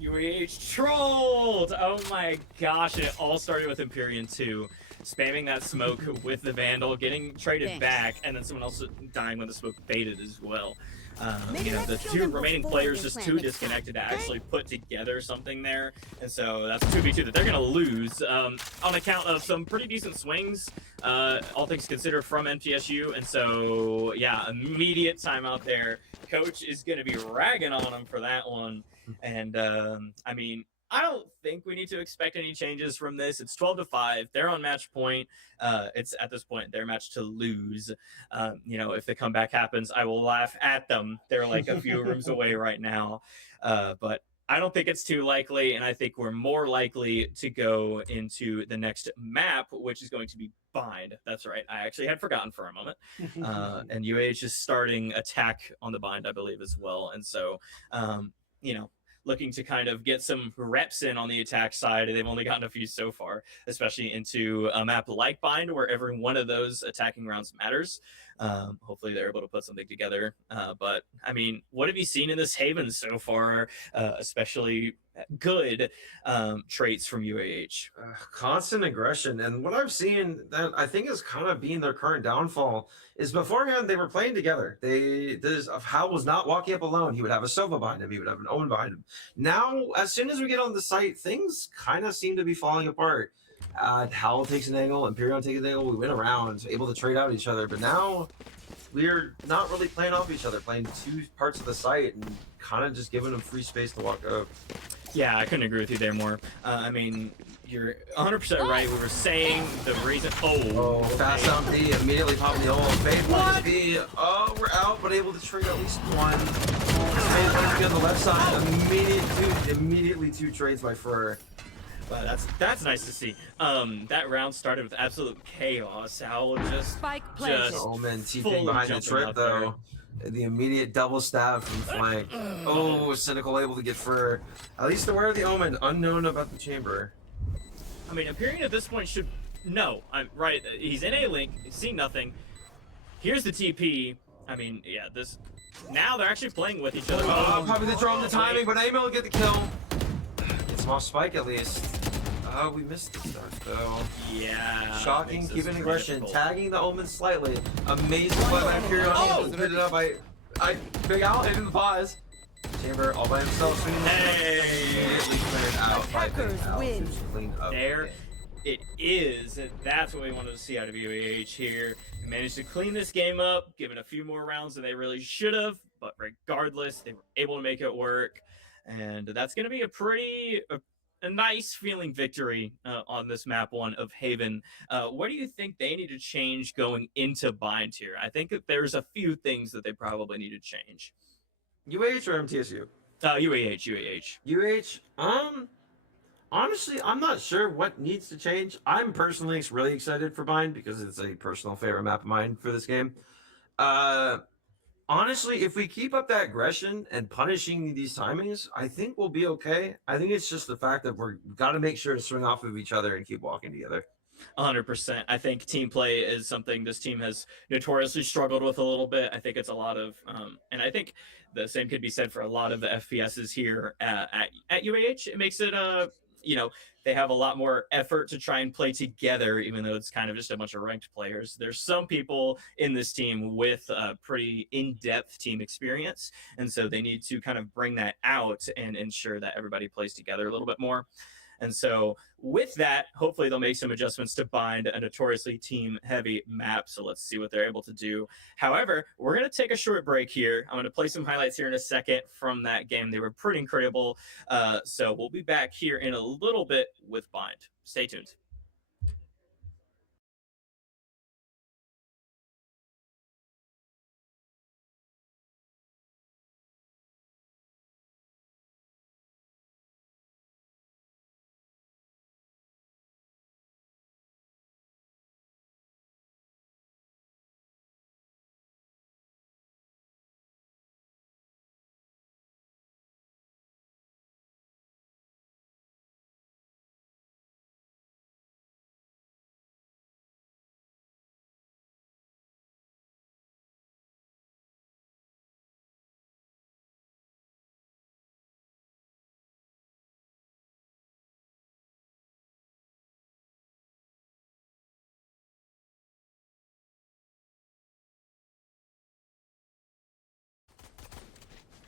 UAH trolled! Oh my gosh, it all started with Empyrean 2. Spamming that smoke with the Vandal, getting traded back, and then someone else dying when the smoke baited as well. You know, the 2 remaining players just too disconnected to actually put together something there, and so that's a 2v2 that they're gonna lose on account of some pretty decent swings, all things considered, from MTSU, and so yeah, immediate timeout there. Coach is gonna be ragging on him for that one, and I mean, I don't think we need to expect any changes from this. It's 12-5. They're on match point. It's at this point their match to lose. You know, if the comeback happens, I will laugh at them. They're like a few rooms away right now. But I don't think it's too likely, and I think we're more likely to go into the next map, which is going to be Bind. That's right. I actually had forgotten for a moment. And UAH is starting attack on the Bind, I believe, as well. And so, you know, looking to kind of get some reps in on the attack side. They've only gotten a few so far, especially into a map like Bind, where every one of those attacking rounds matters. Hopefully they're able to put something together. But, I mean, what have you seen in this Haven so far, especially good traits from UAH? Constant aggression, and what I've seen that I think is kind of being their current downfall is beforehand they were playing together. Hal was not walking up alone. He would have a Sova behind him. He would have an Owen behind him. Now, as soon as we get on the site, things kind of seem to be falling apart. Hal takes an angle, Imperion takes an angle. We win a round, able to trade out each other. But now we're not really playing off each other, playing 2 parts of the site and kind of just giving them free space to walk up. Yeah, I couldn't agree with you there more. I mean, you're 100% right. We were saying the reason. Oh, fast out D, immediately popping the ult. Fade plays B. Oh, we're out, but able to trigger at least 1. Fade plays B on the left side. Immediately two trades by Fur. That's nice to see. That round started with absolute chaos. Hal just Omen TPing behind the trip though. The immediate double stab from flank. Oh, Cynical able to get Fur. At least aware of the Omen, unknown about the chamber. I mean, Imperion at this point should know. I'm right. He's in A link, seeing nothing. Here's the TP. I mean, yeah, this. Now they're actually playing with each other. Probably the drone, the timing, but Emil will get the kill. It's off Spike at least. Oh, we missed the start though. Yeah. Shocking, keeping aggression, tagging the Omen slightly. Amazing play by Imperion. Doesn't hit it up. Big Al hitting the pause. Chamber all by himself. Immediately cleared out by Big Al. Cleaned up. There it is. And that's what we wanted to see out of UAH here. They managed to clean this game up, give it a few more rounds than they really should have. But regardless, they were able to make it work. And that's going to be a nice feeling victory on this map 1 of Haven. What do you think they need to change going into Bind here? I think that there's a few things that they probably need to change. UAH or MTSU? UAH. Honestly, I'm not sure what needs to change. I'm personally really excited for Bind because it's a personal favorite map of mine for this game. Honestly, if we keep up that aggression and punishing these timings, I think we'll be okay. I think it's just the fact that we've got to make sure to swing off of each other and keep walking together. 100%. I think team play is something this team has notoriously struggled with a little bit. I think it's a lot of, and I think the same could be said for a lot of the FPSs here at UAH. It makes it they have a lot more effort to try and play together, even though it's kind of just a bunch of ranked players. There's some people in this team with pretty in-depth team experience, and so they need to kind of bring that out and ensure that everybody plays together a little bit more. And so with that, hopefully they'll make some adjustments to bind a notoriously team-heavy map. So let's see what they're able to do. However, we're going to take a short break here. I'm going to play some highlights here in a second from that game. They were pretty incredible. So we'll be back here in a little bit with Bind. Stay tuned.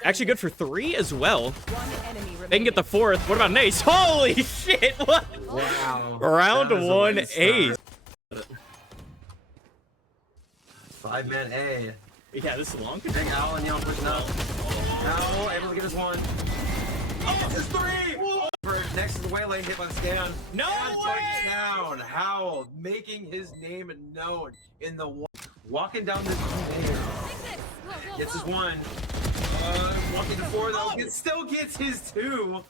Actually good for 3 as well. They can get the 4th. What about an ace? Holy shit! What? Wow. Round 1 ace. 5-man A. Yeah, this is long. Big Al and Young pushing up. Al able to get his 1. Oh, it's 3! Next to the way lane, hit by the scan. No way! Down. Howl making his name known in the walking down this lane. Gets his 1. Walking to 4 though. It still gets his 2.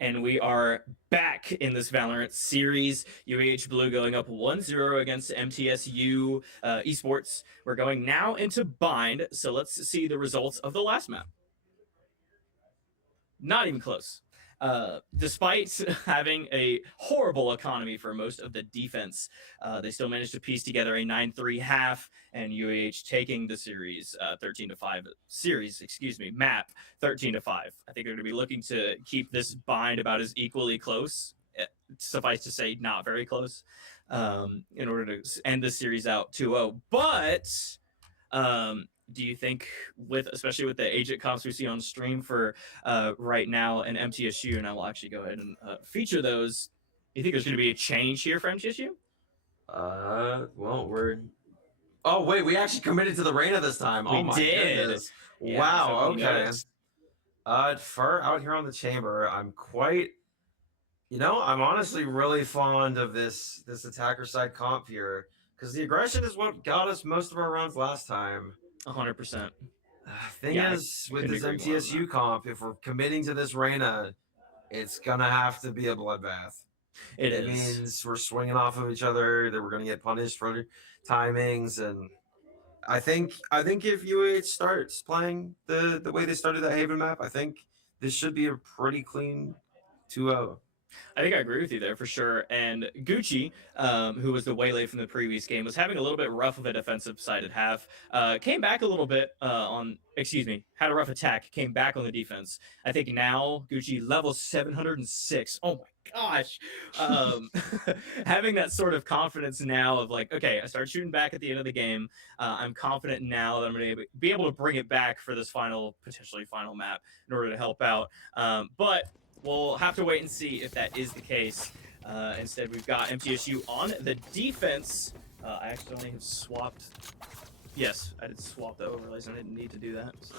And we are back in this Valorant series. UAH Blue going up 1-0 against MTSU Esports. We're going now into bind, so let's see the results of the last map. Not even close. Despite having a horrible economy for most of the defense, they still managed to piece together a 9-3 half, and UAH taking the series 13-5 map 13-5. I think they're going to be looking to keep this bind about as equally close. Suffice to say, not very close, in order to end the series out 2-0. But do you think, especially with the agent comps we see on stream for right now and MTSU, and I will actually go ahead and feature those, do you think there's going to be a change here for MTSU? Well, oh wait, we actually committed to the Reyna this time. Oh my goodness! Yeah, wow. so Okay. For out here on the chamber, I'm quite. I'm honestly really fond of this attacker side comp here because the aggression is what got us most of our rounds last time. 100%. Thing is, with this MTSU comp, if we're committing to this Reyna, it's gonna have to be a bloodbath. It means we're swinging off of each other, that we're gonna get punished for timings, and I think if UAH starts playing the way they started that Haven map, I think this should be a pretty clean 2-0. I think I agree with you there for sure. And Gucci, who was the waylay from the previous game, was having a little bit rough of a defensive side at half. Came back a little bit had a rough attack, came back on the defense. I think now Gucci level 706. Oh my gosh. Having that sort of confidence now of like, okay, I started shooting back at the end of the game. I'm confident now that I'm going to be able to bring it back for this potentially final map in order to help out. But we'll have to wait and see if that is the case. Instead, we've got MTSU on the defense. I accidentally have swapped. Yes, I did swap the overlays. I didn't need to do that. So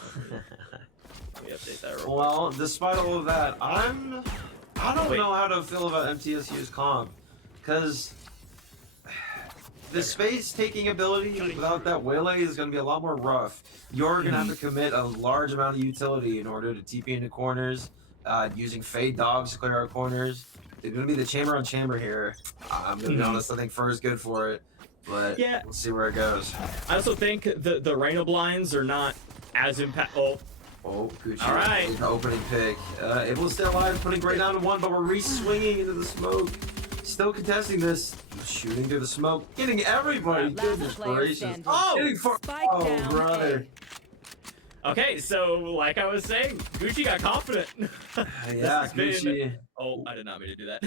let me update that real quick. Well, despite all of that, I don't know how to feel about MTSU's comp because the space taking ability without that waylay is going to be a lot more rough. You're going to have to commit a large amount of utility in order to TP into corners. Using fade dogs to clear our corners. They're going to be the chamber on chamber here. I'm going to be honest, I think Fur is good for it, but yeah, we'll see where it goes. I also think the Reyna blinds are not as impactful. Oh, Gucci. All right. The opening pick. Able to stay alive, putting Gray down to 1, but we're re-swinging into the smoke. Still contesting this. Shooting through the smoke. Getting everybody. Goodness gracious. Oh, brother. Okay, so like I was saying, Gucci got confident. Yeah, Gucci. Oh, I did not mean to do that.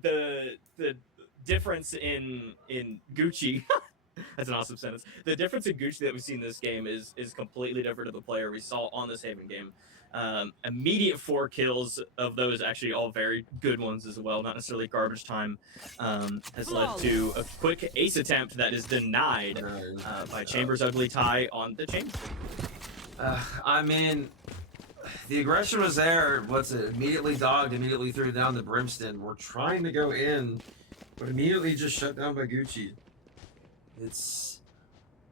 The difference in Gucci. That's an awesome sentence. The difference in Gucci that we've seen in this game is completely different to the player we saw on this Haven game. Immediate 4 kills of those, actually all very good ones as well, not necessarily garbage time, has led to a quick ace attempt that is denied by Chambers' ugly tie on the Chamber. I mean, the aggression was there. Immediately dogged, immediately threw down the Brimstone. We're trying to go in, but immediately just shut down by Gucci. It's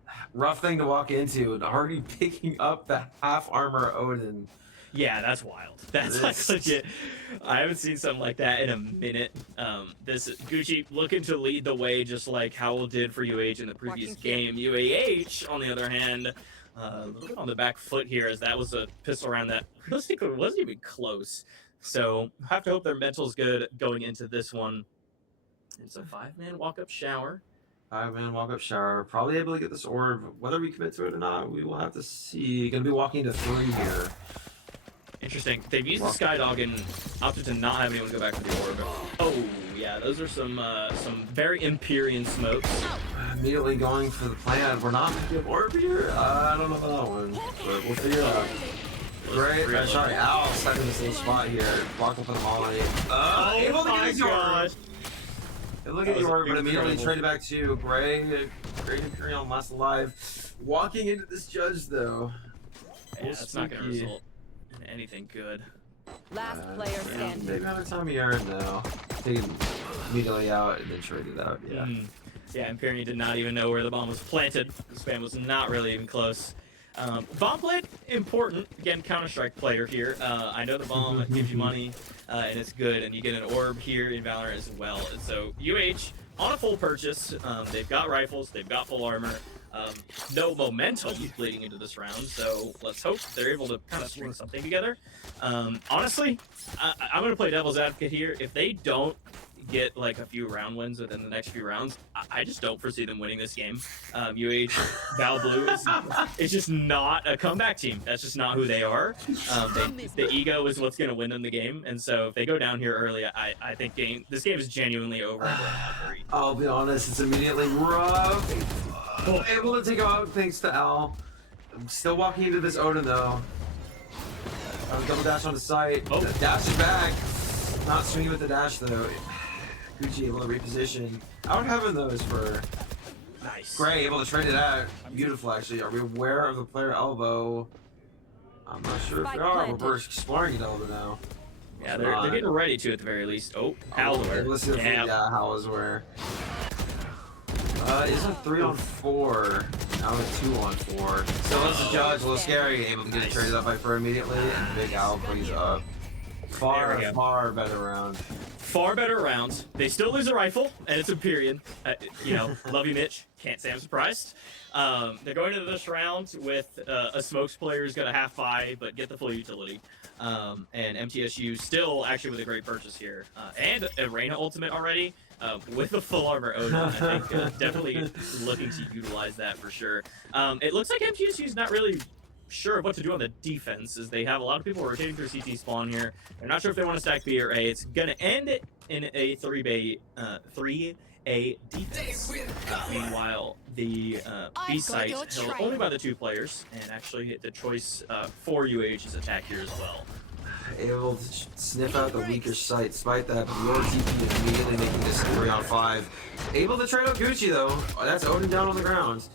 a rough thing to walk into, and already picking up the half armor Odin. Yeah, that's wild. That's like legit. I haven't seen something like that in a minute. This Gucci looking to lead the way, just like Howell did for UAH in the previous game. UAH, on the other hand, a little bit on the back foot here, as that was a pistol round that realistically wasn't even close. So have to hope their mental's good going into this one. It's a 5-man walk-up shower. 5-man walk-up shower. Probably able to get this orb. Whether we commit to it or not, we will have to see. Gonna be walking to 3 here. Interesting. They've used the Skydog and opted to not have anyone go back to the orb. Oh, yeah, those are some very Empyrean smokes. Immediately going for the plan. We're not going to give orb here? I don't know about that one, but we'll figure it out. Great. Sorry, Al stuck in the same spot here. Blocked up on the molly. Able to get his orb. Look at the orb, but immediately traded back to Gray. Great Imperial last alive. Walking into this judge, though. Yeah, that's not going to result in anything good. Last player standing. Maybe on the time of year now. Taken immediately out and then traded out. Yeah. Yeah, Empyrean did not even know where the bomb was planted. The spam was not really even close. Bomb blade, important. Again, Counter-Strike player here. I know the bomb gives you money, and it's good, and you get an orb here in Valorant as well. And so UH on a full purchase. They've got rifles, they've got full armor. No momentum leading into this round, so let's hope they're able to kind of string something together. Honestly, I'm going to play devil's advocate here. If they don't get like a few round wins within the next few rounds, I just don't foresee them winning this game. Val Blue is just not a comeback team. That's just not who they are. The ego is what's going to win them the game, and so if they go down here early, I think this game is genuinely over. I'll be honest, it's immediately rough. Able to take out thanks to L. I'm still walking into this Odin though. Double dash on the site. Oh. Dash is back. Not swinging with the dash though. Gucci able to reposition. Out of heaven those for Nice. Gray, able to trade it out. Beautiful actually. Are we aware of the player elbow? I'm not sure if we are, but we're exploring an elbow now. Yeah, they're getting ready to at the very least. Oh, Hal's aware. Yeah, Hal is aware. It's a 3-on-4. Now a 2-on-4. So let's the judge, a little scary, able to get it traded up by Fur immediately, and Big Al plays up. Far better round. Far better round. They still lose a rifle, and it's a period. Love you, Mitch. Can't say I'm surprised. They're going into this round with a Smokes player who's got a half buy, but get the full utility. And MTSU still actually with a great purchase here. And a Reyna ultimate already. With a full armor Odin, I think definitely looking to utilize that for sure. It looks like MTSU's not really sure of what to do on the defense, as they have a lot of people rotating through CT spawn here. They're not sure if they want to stack B or A. It's gonna end in a 3A defense. Meanwhile, the B site held only by the 2 players, and actually hit the choice for UH's attack here as well. Able to sniff out the weaker site, despite that, but your TP is immediately making this 3-on-5. Able to trade out Gucci though. That's Odin down on the ground.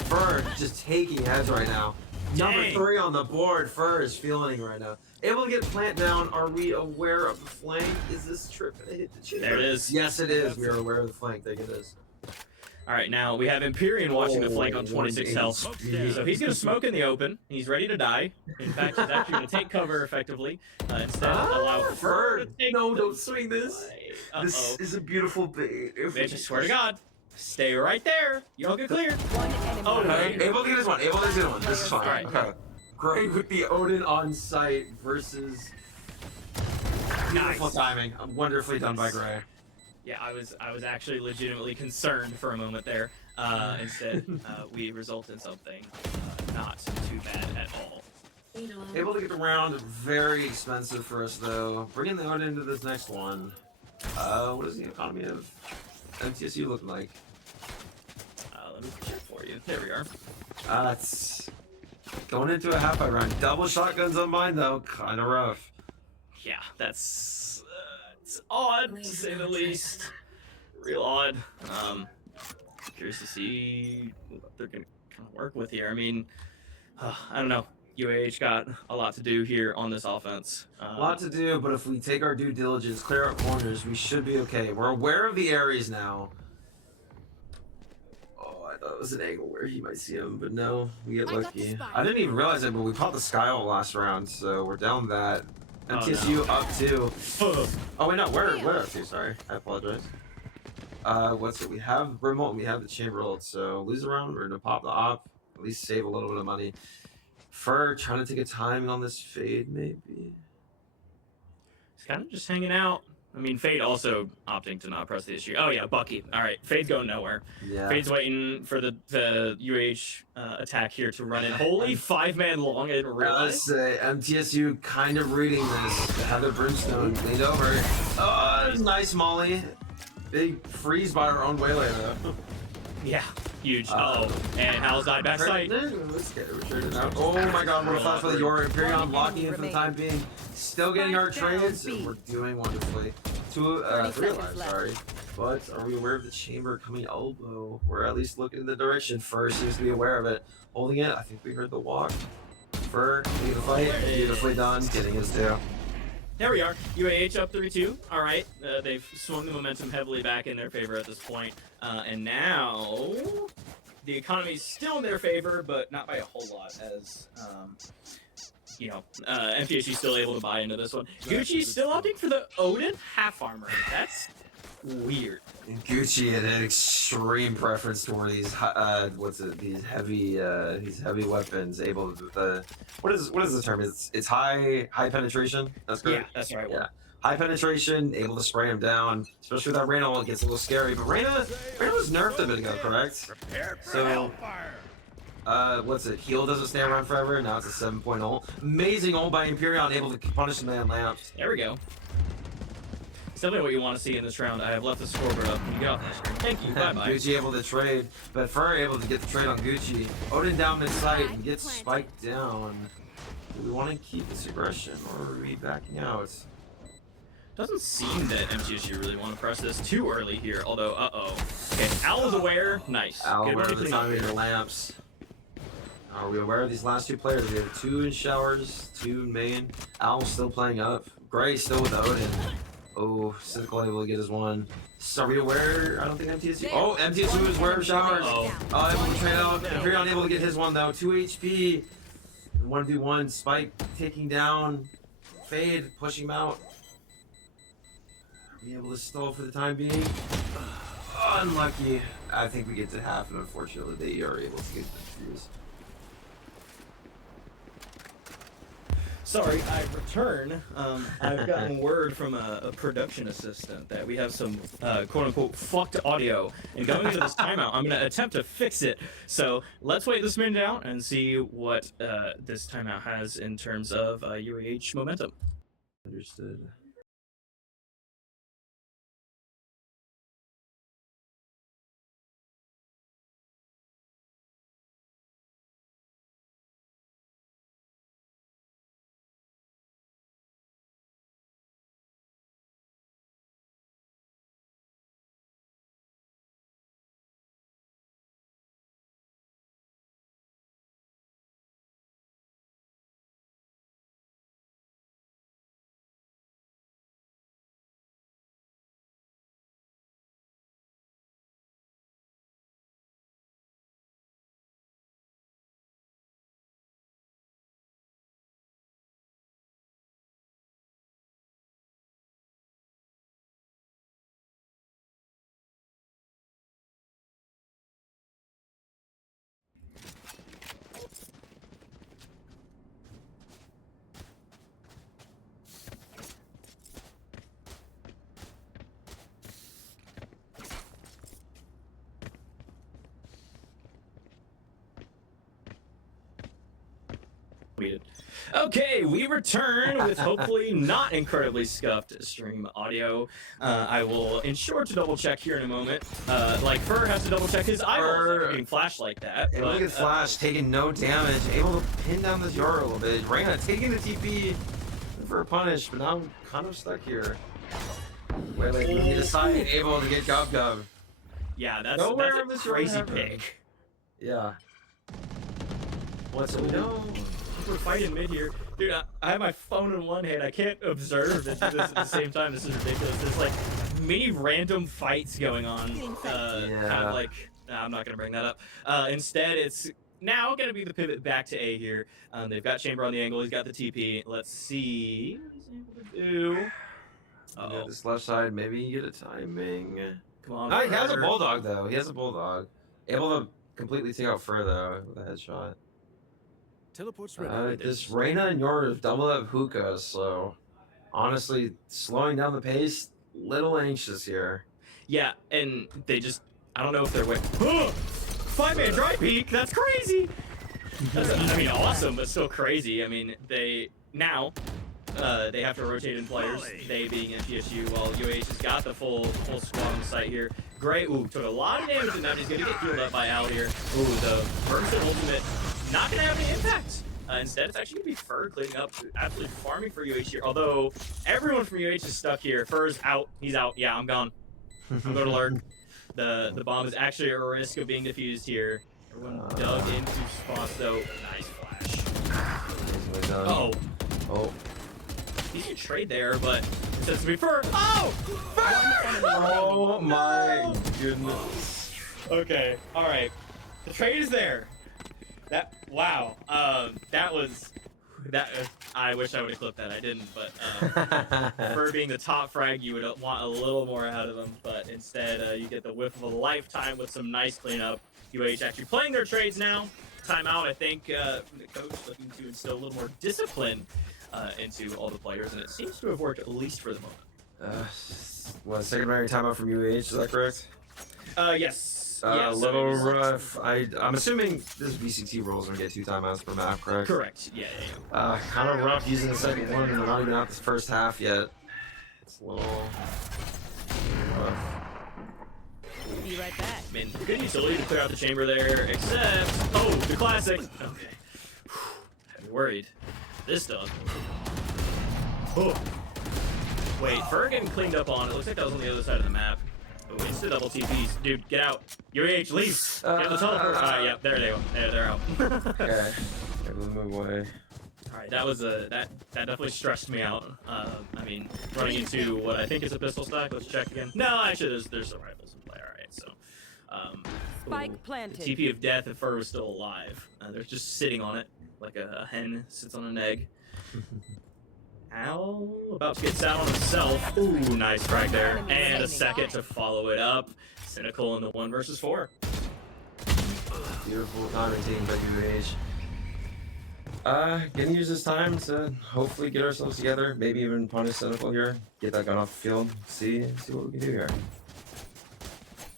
Fur just taking heads right now. Number 3 on the board. Fur is feeling right now. Able to get plant down. Are we aware of the flank? Is this trip gonna hit the chamber? There it is. Yes, it is. We are aware of the flank. There it is. All right, now we have Empyrean watching the flank on 26 health. So he's going to smoke in the open. He's ready to die. In fact, he's actually going to take cover effectively. Instead, allow Fur to take don't swing this. This is a beautiful bait. Mitch, I swear to God, stay right there. Y'all get cleared. One enemy. Oh, no. Able to get this one. Able to get this one. This is fine. All right. Okay. Great with the Odin on site versus beautiful timing. Wonderfully done by Gray. Yeah, I was actually legitimately concerned for a moment there. Instead, we result in something not too bad at all. Able to get the round, very expensive for us though. Bringing the Odin into this next one. What is the economy of MTSU looking like? Let me check for you. There we are. It's going into a half-fight round. Double shotguns on mine though, kind of rough. Yeah, that's it's odd to say the least. Real odd. Curious to see what they're gonna kind of work with here. I mean, I don't know. UAH got a lot to do here on this offense. A lot to do, but if we take our due diligence, clear out corners, we should be okay. We're aware of the areas now. Oh, I thought it was an angle where he might see him, but no, we get lucky. I didn't even realize it, but we caught the sky ult last round, so we're down that. MTSU up 2. Oh wait, no, we're up 2, sorry. I apologize. What's it? We have remote and we have the chamber ult, so lose a round, we're gonna pop the op, at least save a little bit of money. Fur trying to take a timing on this fade, maybe. He's kind of just hanging out. I mean, Fade also opting to not press the issue. Oh yeah, Bucky. All right, Fade's going nowhere. Yeah. Fade's waiting for the UH attack here to run in. Holy 5-man long, I didn't realize. MTSU kind of reading this. They have their brimstone leaned over. Oh, nice molly. Big freeze by our own waylay though. Yeah, huge. And Hal's died back site. Let's get it out. Oh my god, we're flash for the Yor. Imperion blocking it for the time being. Still getting our trades. We're doing wonderfully. 3 alive, sorry. But are we aware of the chamber coming elbow? We're at least looking in the direction. Fur seems to be aware of it. Holding it. I think we heard the walk. Fur, leading the fight. Beautifully done. Getting his tail. There we are. UAH up 3-2. All right. They've swung the momentum heavily back in their favor at this point. And now the economy's still in their favor, but not by a whole lot, as MTSU still able to buy into this one. Gucci's still opting for the Odin half armor. That's weird. And Gucci had an extreme preference toward these these heavy weapons, able to what is the term? It's high penetration. That's correct. Yeah, that's right. Yeah. High penetration, able to spray him down, especially with that Reyna ult, gets a little scary. But Reyna was nerfed a bit ago, correct? So, Heal doesn't stay around forever. Now it's a 7-point ult. Amazing ult by Imperion, able to punish the man lamps. There we go. It's definitely what you want to see in this round. I have left the scoreboard up. You get off the screen. Thank you. Bye-bye. Gucci able to trade, but Fur able to get the trade on Gucci. Odin down mid-sight and gets spiked down. Do we want to keep this aggression, or are we backing out? Doesn't seem that MTSU really want to press this too early here, although, Okay, Al is aware. Nice. Al Good aware of the clean up timing of here. the lamps. Are we aware of these last two players? We have 2 in showers, 2 in main. Al's still playing up. Gray still with Odin. Oh, Cynical able to get his one. So are we aware? I don't think MTSU. Oh, MTSU is aware of showers. Able to trade out. Imperion able to get his one though. 2 HP. 1v1. Spike taking down. Fade pushing him out. Are we able to stall for the time being? Unlucky. I think we get to half, and unfortunately they are able to get the fuse. Sorry, I return. I've gotten word from a production assistant that we have some quote-unquote fucked audio, and going into this timeout, I'm going to attempt to fix it. So let's wait this minute out and see what this timeout has in terms of UAH momentum. Understood. Okay, we return with hopefully not incredibly scuffed stream audio. I will ensure to double check here in a moment. Like Fur has to double check his eyeballs after getting flashed like that. And look at Flash taking no damage, able to pin down this Yoro a little bit. Reyna taking the TP for a punish, but now I'm kind of stuck here. Wait, we need a side able to get Gub. Yeah, that's a crazy pick. Yeah. What's it? No. We're fighting mid here. Dude, I have my phone in one hand. I can't observe and do this at the same time. This is ridiculous. There's like many random fights going on. Kind of like, I'm not going to bring that up. Instead, it's now going to be the pivot back to A here. They've got Chamber on the angle. He's got the TP. Let's see what he's able to do. Yeah, this left side, maybe you get a timing. Come on. Oh, he has a Bulldog, though. He has a Bulldog. Able to completely take out Fur, though, with a headshot. Teleport's ready. This Reyna and yours double up hookah, so honestly, slowing down the pace, little anxious here. Yeah, and they just, I don't know if they're waiting. 5-man dry peek, that's crazy! That's, I mean, awesome, but still crazy. I mean, they have to rotate in players, they being MTSU, while UAH has got the full squad on the site here. Gray, took a lot of damage, and now he's going to get healed up by Al here. The Burst ultimate, not going to have any impact. Instead, it's actually going to be Fur cleaning up, absolutely farming for UH here. Although, everyone from UH is stuck here. Fur's out. He's out. Yeah, I'm gone. I'm going to lurk. The bomb is actually at risk of being defused here. Everyone dug into spots, though. Nice flash. Oh. He should trade there, but it says to be Fur. Oh! Fur! Oh my goodness. Okay, alright. The trade is there. Wow. I wish I would have clipped that. I didn't, but for being the top frag, you would want a little more out of them. But instead, you get the whiff of a lifetime with some nice cleanup. UH actually playing their trades now. Timeout, I think the coach looking to instill a little more discipline into all the players, and it seems to have worked at least for the moment. Second round timeout from UH, is that correct? Yes. A little rough. I'm assuming this VCT rules gonna get 2 timeouts per map, correct? Correct. Yeah. Kind of rough using the second one, and we're not even out this first half yet. It's a little rough. Be right back. I mean, good utility to clear out the chamber there, except the classic. Okay. I'm worried. This dog. Oh. Wait, Ferg getting cleaned up on. It looks like that was on the other side of the map. Oh, it's the double TPs. Dude, get out. UAH, leave. Get the teleport. Yeah, there they go. They're out. Okay. Able to move away. Alright, that was that definitely stressed me out. I mean, running into what I think is a pistol stack. Let's check again. No, actually, there's some rifles in play. Alright, so. Spike planted. The TP of death if Fur was still alive. They're just sitting on it, like a hen sits on an egg. Ow, about to get Sal on himself. Ooh, nice frag there. And a second to follow it up. Cynical in the 1 versus 4. Beautiful commentating by UH. Gonna use this time to hopefully get ourselves together, maybe even punish Cynical here, get that gun off the field, see what we can do here.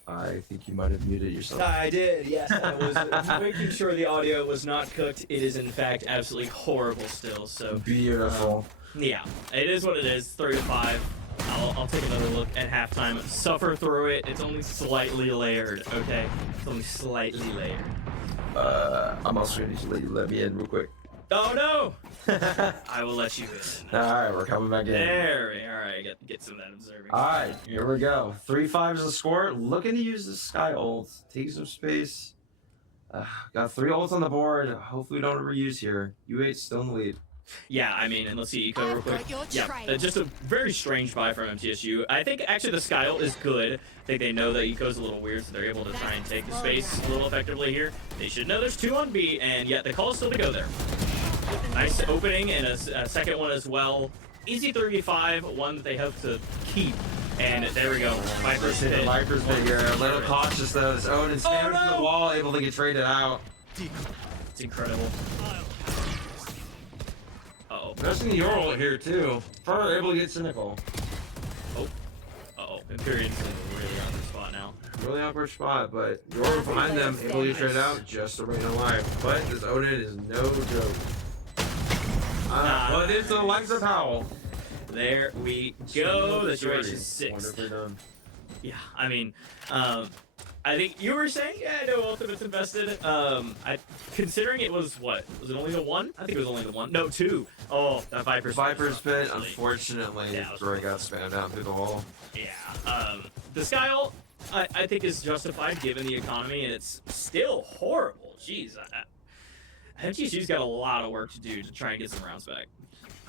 I think you might have muted yourself. I did, yes. I was making sure the audio was not cooked. It is, in fact, absolutely horrible still, so... Beautiful. Yeah, it is what it is, 3-5. I'll take another look at halftime. Suffer through it. It's only slightly layered, okay? It's only slightly layered. I'm also gonna need to let me in real quick. Oh, no! I will let you in. Alright, we're coming back in. There we are. Alright, get some of that observing. Alright, here we go. 3-5 is the score. Looking to use the Sky ult. Take some space. Got 3 ults on the board. Hopefully we don't reuse here. UH still in the lead. Yeah, I mean, and let's see Eco real quick. Yeah, just a very strange buy from MTSU. I think actually the Sky ult is good. I think they know that Eco's a little weird, so they're able to try and take the space a little effectively here. They should know there's 2 on B, and yet the call is still to go there. Nice opening and a second one as well. Easy 3v5, one that they hope to keep. And there we go. Viper's hit. Viper's hit here. A little cautious though. This Odin spammed to the wall, able to get traded out. It's incredible. Missing the Ural here too. Fur able to get Cynical. Imperium's in a really awkward spot now. Really awkward spot, but Ural behind them, able to get traded out just to remain alive. But this Odin is no joke. But it's the legs of Howl. There we go. The situation is 6. Wonderfully done. Yeah, I mean, I think you were saying, yeah, no ultimates invested. Considering it was what? Was it only the 1? I think it was only the 1. No, 2. Oh, that Viper's pit, unfortunately, Roy got spammed out through the wall. Yeah. The Sky ult, I think is justified given the economy, and it's still horrible. Jeez, MTSU's got a lot of work to do to try and get some rounds back.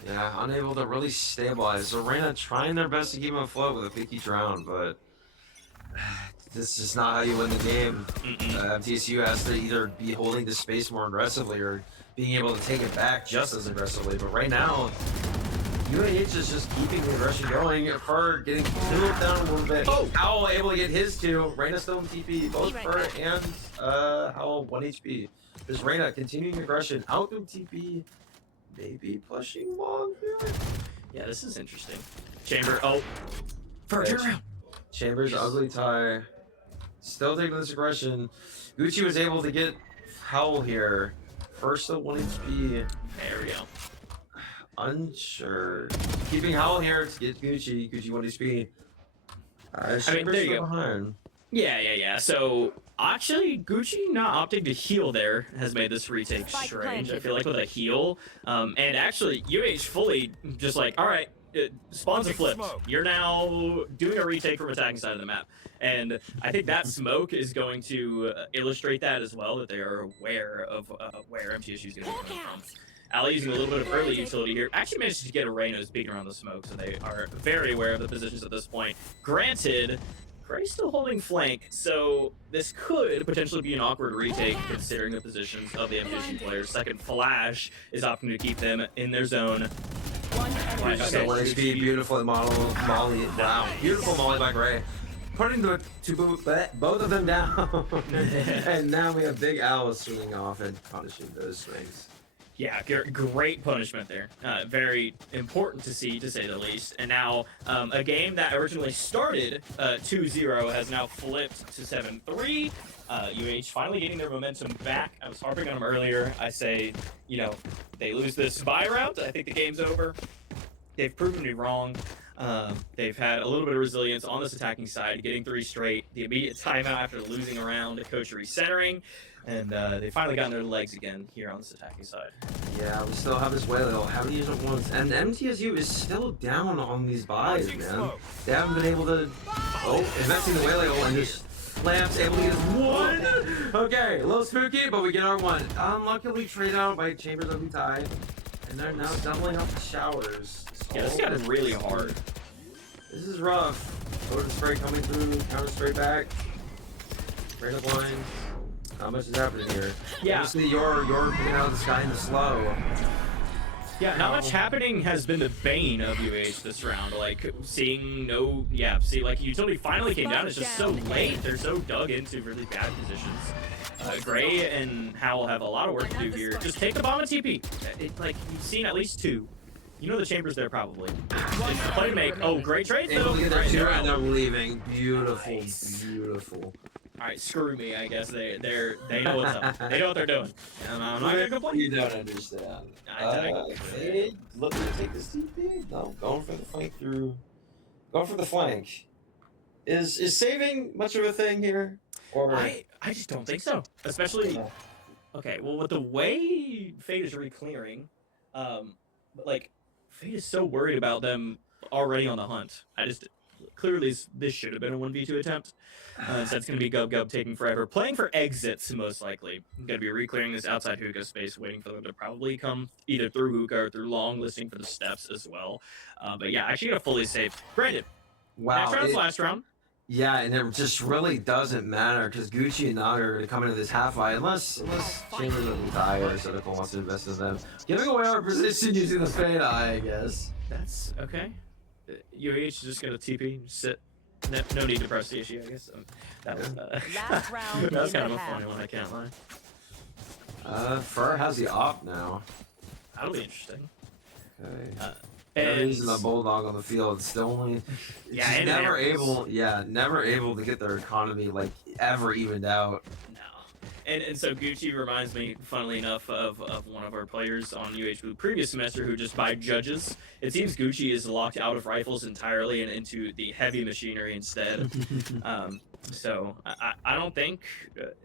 Yeah, unable to really stabilize. Arena trying their best to keep him afloat with a picky round, but this is just not how you win the game. MTSU has to either be holding the space more aggressively or being able to take it back just as aggressively. But right now, UAH is just keeping the aggression going. Fur getting cooled down a little bit. Howl able to get his 2. Reyna still in TP. Both Fur and Howl 1 HP. There's Reyna continuing aggression out through TP. Maybe pushing long here. Yeah, this is interesting. Chamber. Fur, turn around. Chamber's ugly tie. Still taking this aggression. Gucci was able to get Howl here. First at 1 HP. There we go. Unsure. Keeping Howl here to get Gucci. Gucci 1 HP. I mean, there you go. Behind. Yeah. So, actually, Gucci not opting to heal there has made this retake strange. I feel like with a heal. And actually, UH fully just like, alright, spawns are flipped. You're now doing a retake from attacking side of the map. And I think that smoke is going to illustrate that as well, that they are aware of where MTSU is going to be coming from. Ali using a little bit of early utility here. Actually managed to get a Reyna's peeking around the smoke, so they are very aware of the positions at this point. Granted, Gray's still holding flank, so this could potentially be an awkward retake considering the positions of the MTSU players. Second flash is opting to keep them in their zone. One enemy Okay. So 1 HP, beautiful Molly. Wow, beautiful Molly by Gray. Putting both of them down. And now we have Big Al swinging off and punishing those swings. Yeah, great punishment there. Very important to see, to say the least. And now a game that originally started 2-0 has now flipped to 7-3. UH finally getting their momentum back. I was harping on them earlier. I say, you know, they lose this bye round, I think the game's over. They've proven me wrong. They've had a little bit of resilience on this attacking side, getting 3 straight. The immediate timeout after losing a round, the coach recentering, and they finally gotten their legs again here on this attacking side. Yeah, we still have this whale. Haven't used it once. And MTSU is still down on these buys, man. They haven't been able to... Oh, investing the whale and just... Lamps able to get his one. Okay, a little spooky, but we get our one. Unluckily traded out by Chambers of tie. And they're now doubling up the showers. Yeah, this got really hard. This is rough. Order spray coming through, counter spray back. Right up line. Not much is happening here. Yeah. Obviously, you're picking out of the sky in the slow. Yeah, not much happening has been the bane of UH this round. Like, seeing no... Yeah, see, like, utility finally came down. It's just so late. They're so dug into really bad positions. Gray and Howell have a lot of work to do here. Just take the bomb and TP. Like, you've seen at least 2. You know the chamber's there, probably. It's the play to make. Oh, great trade, though. Able to get Right, that 2 they're and they're out. leaving. Beautiful, Nice. beautiful. All right, screw me, I guess. They know what's up. They know what they're doing. And I'm not gonna complain. You don't understand. They looking to take this TP? No, going for the flank through. Going for the flank. Is saving much of a thing here? Or I just don't think so. Especially, okay, well, with the way Fate is re-clearing, but like, Fate is so worried about them already on the hunt. Clearly, this should have been a 1v2 attempt. So it's going to be Gub taking forever. Playing for exits, most likely. Going to be re-clearing this outside hookah space, waiting for them to probably come either through hookah or through long, listening for the steps as well. But yeah, actually going to fully save. Granted, Wow. next round's last round. Yeah, and it just really doesn't matter because Gucci and Naga are going to come into this half fight unless Chambers doesn't die or Cynical wants to invest in them. Giving away our position using the Fade Eye, I guess. That's okay. UAH is just going to TP, sit. No need to press the issue, I guess. That was, Last round that was in kind of the a funny half. one, I can't lie. Fur has the op now. That'll be interesting. Okay. And Using the Bulldog on the field, still only Yeah, just and never arrows. never able to get their economy like ever evened out. No. And so Gucci reminds me, funnily enough, of one of our players on UH Blue previous semester who just by judges. It seems Gucci is locked out of rifles entirely and into the heavy machinery instead. So I don't think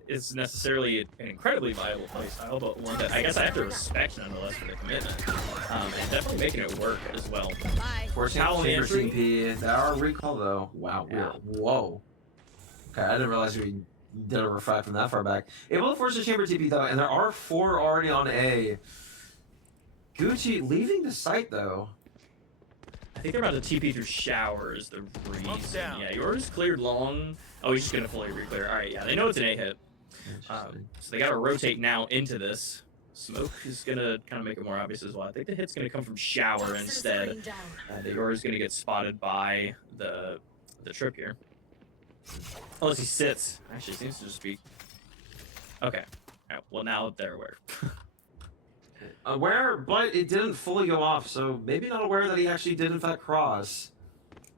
it's necessarily an incredibly viable playstyle, but one that I guess I have to respect nonetheless for the commitment. And definitely making it work as well. Bye. Forcing Foul on the Chamber entry. CP. There are recall though. Wow. Yeah. Whoa. Okay, I didn't realize we did a refract from that far back. Able to force the Chamber TP though, and there are 4 already on A. Gucci leaving the site though. I think they're about to TP through showers. The reason. Pumps down. Yeah, yours cleared long. Oh, he's just gonna fully re-clear. All right, yeah, they know it's an A hit. So they gotta rotate now into this. Smoke is gonna kind of make it more obvious as well. I think the hit's gonna come from shower instead. The yours gonna get spotted by the trip here. Unless he sits. Actually, seems to just be. Okay. All right, well, now they're aware. Aware, but it didn't fully go off, so maybe not aware that he actually did in fact cross.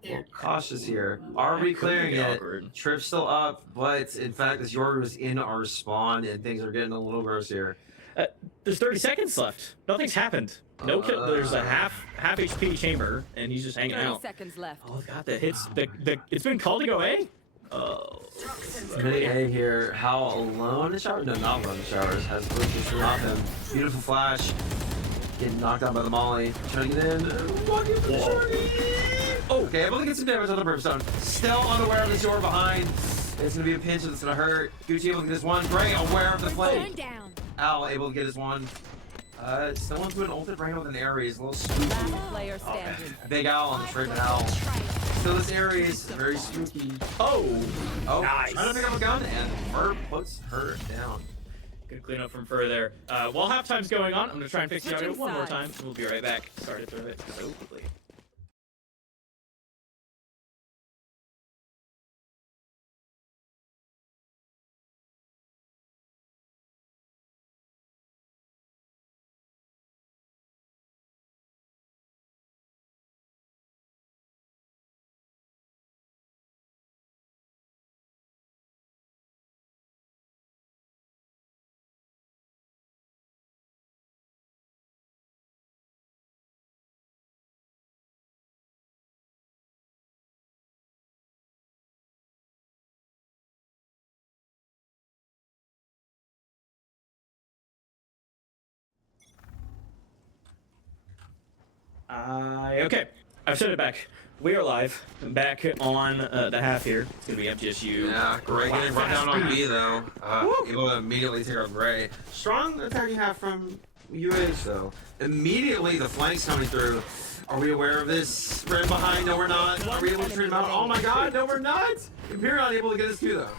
Well, cautious here. Are we clearing Could be it? awkward. Trip's still up, but in fact, this York was in our spawn, and things are getting a little gross here. There's 30 seconds left. Nothing's happened. No kill. There's a half HP chamber, and he's just hanging 30 out. seconds left. Oh god, the hits. It's been called to go A. Oh. Mini A here. How alone in the shower? No, not alone in the showers. Has Blue just off him. Beautiful flash. Getting knocked out by the Molly. Trying to get in. Oh, okay. Able to get some damage on the Brimstone. Still unaware of the door behind. It's going to be a pinch that's going to hurt. Gucci able to get this one. Gray aware of the flame. Down. Al able to get his one. Someone's doing ulted right with an Ares. A little spooky. Last player standing. Big Al on the trip and Al. So this area is very spooky. Oh, Oh, nice. trying to pick up a gun, and Fur puts her down. Good cleanup from Fur there. While halftime's going on, I'm gonna try and fix the audio Switching one more time. sides. We'll be right back. Sorry to throw it so quickly. Okay, I've set it back. We are live, back on the half here. It's gonna be MTSU. Yeah, Gray getting run down on B though. Able to immediately take out Gray. Strong attacking half from UH though. Immediately the flanks coming through. Are we aware of this? Ran behind, no we're not. Are we able to treat him out? Oh my god, no we're not! Imperial able to get us too though.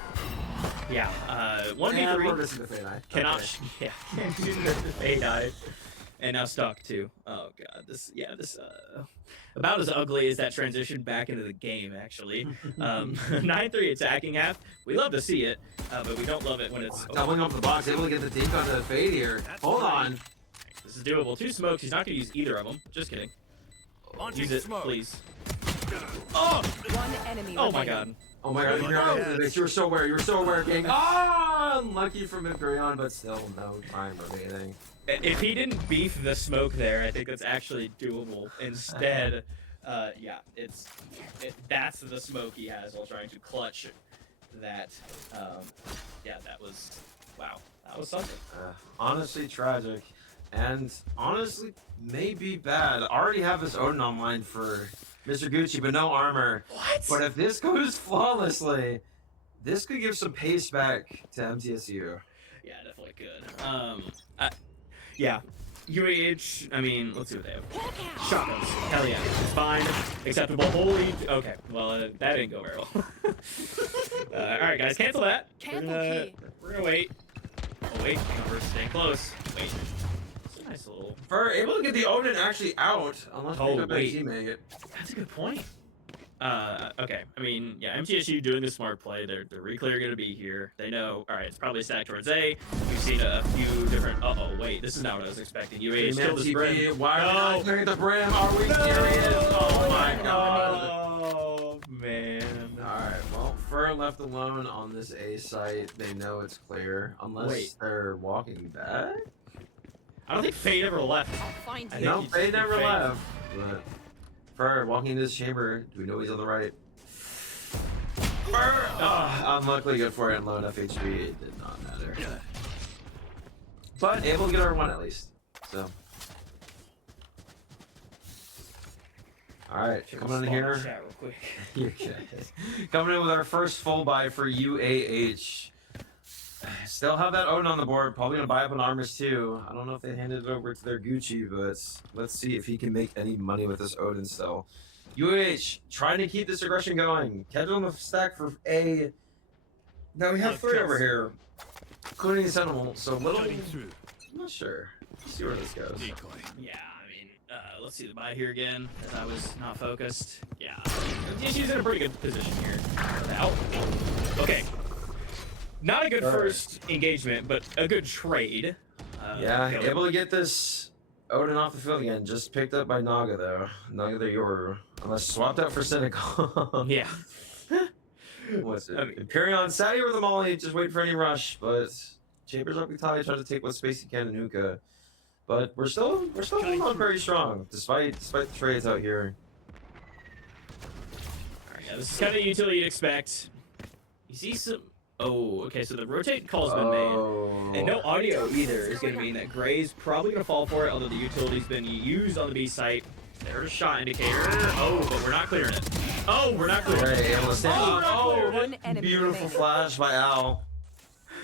Yeah, And we're 1v3. missing the Fade Eye. Cannot, Okay. yeah, can't do the fade eye. And now stuck too. Oh god, this about as ugly as that transition back into the game actually. 9-3 attacking half. We love to see it, but we don't love it when it's. Doubling up the box, able to get the dink onto the Fade here. Hold on. This is doable. 2 smokes. He's not gonna use either of them. Just kidding. Use it, please. Oh! One enemy Oh my remaining. god. Oh my god, you were so aware, King. Ah, unlucky from Imperion, but still no time remaining. If he didn't beef the smoke there, I think that's actually doable. Instead, yeah, that's the smoke he has while trying to clutch that. Yeah, that was, wow, that was something. Honestly tragic, and honestly maybe bad. I already have this Odin online for Mr. Gucci, but no armor. What? But if this goes flawlessly, this could give some pace back to MTSU. Yeah, definitely could. Yeah, UAH. I mean, let's see what they have. Shotguns. Hell yeah, it's fine, acceptable. Holy. Okay, well that didn't go very well. All right, guys, cancel that. Cancel key. We're gonna wait. Oh wait, we're staying close. Wait. It's a nice little. For able to get the Odin actually out, unless Oh, we go back wait. teammate it. That's a good point. Okay. I mean, yeah, MTSU doing the smart play. They're really clear going to be here. They know, all right, it's probably stacked towards A. We've seen a few different. Uh-oh, wait, this is not what I was expecting. UAH killed this brim. Why are we No. not clearing the brim? Are we serious? Oh my god. Oh man. Alright, well, Fur left alone on this A site. They know it's clear. Unless Wait. they're walking back? I don't think Fade ever left. I'll find I you. think No, he's- they never Fade. left. But Fur walking into this chamber. Do we know he's on the right? Fur! Unluckily good for it and low enough HP. It did not matter. But able to get our one at least. So. Alright, coming in here. Chat real quick. You're good. Coming in with our first full buy for UAH. Still have that Odin on the board. Probably gonna buy up an armors too. I don't know if they handed it over to their Gucci, but let's see if he can make any money with this Odin still. UAH trying to keep this aggression going. Kedge on the stack for A. Now we have 3 over here, including the Sentinel. So little. Cutting through. I'm not sure. Let's see where this goes. Decoy. Yeah, I mean, let's see the buy here again, as I was not focused. Yeah, she's in a pretty good position here. Out. Okay. Not a good All right. first engagement, but a good trade. Yeah, okay, able to get this Odin off the field again. Just picked up by Naga though. Naga the Yoru. Unless swapped out for Cynical. Yeah. What's it? I mean- Imperion sat here with the Molly, just waiting for any rush, but Chambers up the tie, trying to take what space he can in Hookah. But we're still holding on very strong, despite the trades out here. Alright, yeah, this is kind of the utility you'd expect. You see some. Oh, okay, so the rotate call's been made. And no audio either is going to mean that Gray's probably going to fall for it, although the utility's been used on the B site. There's a shot indicator. Oh, but we're not clearing it. Oh, we're not clearing it. Gray able to stand up. Oh, One enemy beautiful remaining. flash by Al.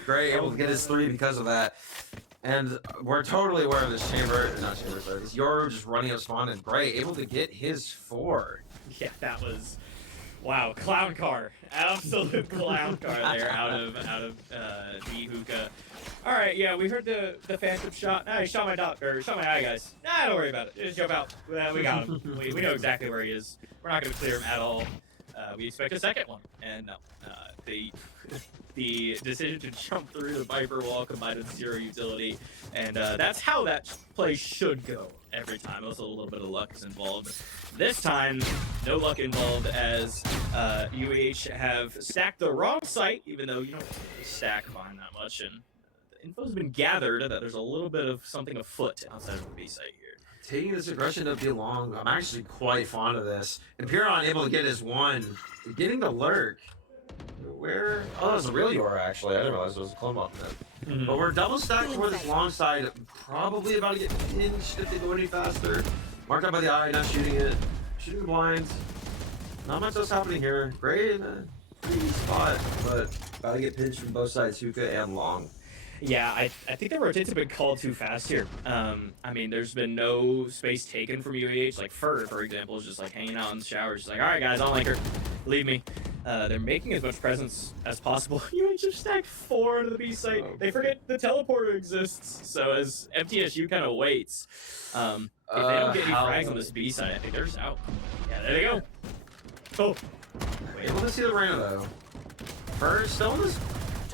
Gray able to get his 3 because of that. And we're totally aware of this chamber, sorry, this Yoru just running up spawn, and Gray able to get his 4. Yeah, that was Wow, clown car, absolute clown car there out of the hookah. All right, yeah, we heard the phantom shot. Nah, he shot my shot my eye, guys. Nah, don't worry about it. Just jump out. We got him. We know exactly where he is. We're not gonna clear him at all. We expect a second one, and no, the decision to jump through the Viper wall combined with zero utility, and that's how that play should go every time. Also, a little bit of luck is involved. This time, no luck involved as UAH have stacked the wrong site, even though you don't really stack behind that much, and the info's been gathered that there's a little bit of something afoot outside of the B site here. Taking this aggression to be long, I'm actually quite fond of this. Imperion able to get his one, getting the lurk. Where? Oh, that was a real Yora actually. I didn't realize it was a clone bot then. But we're double stacked for this long side. Probably about to get pinched if they go any faster. Marked out by the eye, not shooting it. Shooting the blinds. Not much else happening here. Great in a pretty spot, but about to get pinched from both sides, hookah and long. Yeah, I think the rotates have been called too fast here. I mean, there's been no space taken from UAH. Like Fur, for example, is just like hanging out in the shower. Just like, all right, guys, I don't like her. Leave me. They're making as much presence as possible. UAH just stacked 4 into the B site. They forget the teleporter exists. So as MTSU kind of waits, if they don't get any frags on this B side, I think they're just out. Yeah, there they go. Oh. Able to see the Reyna though. Fur still on this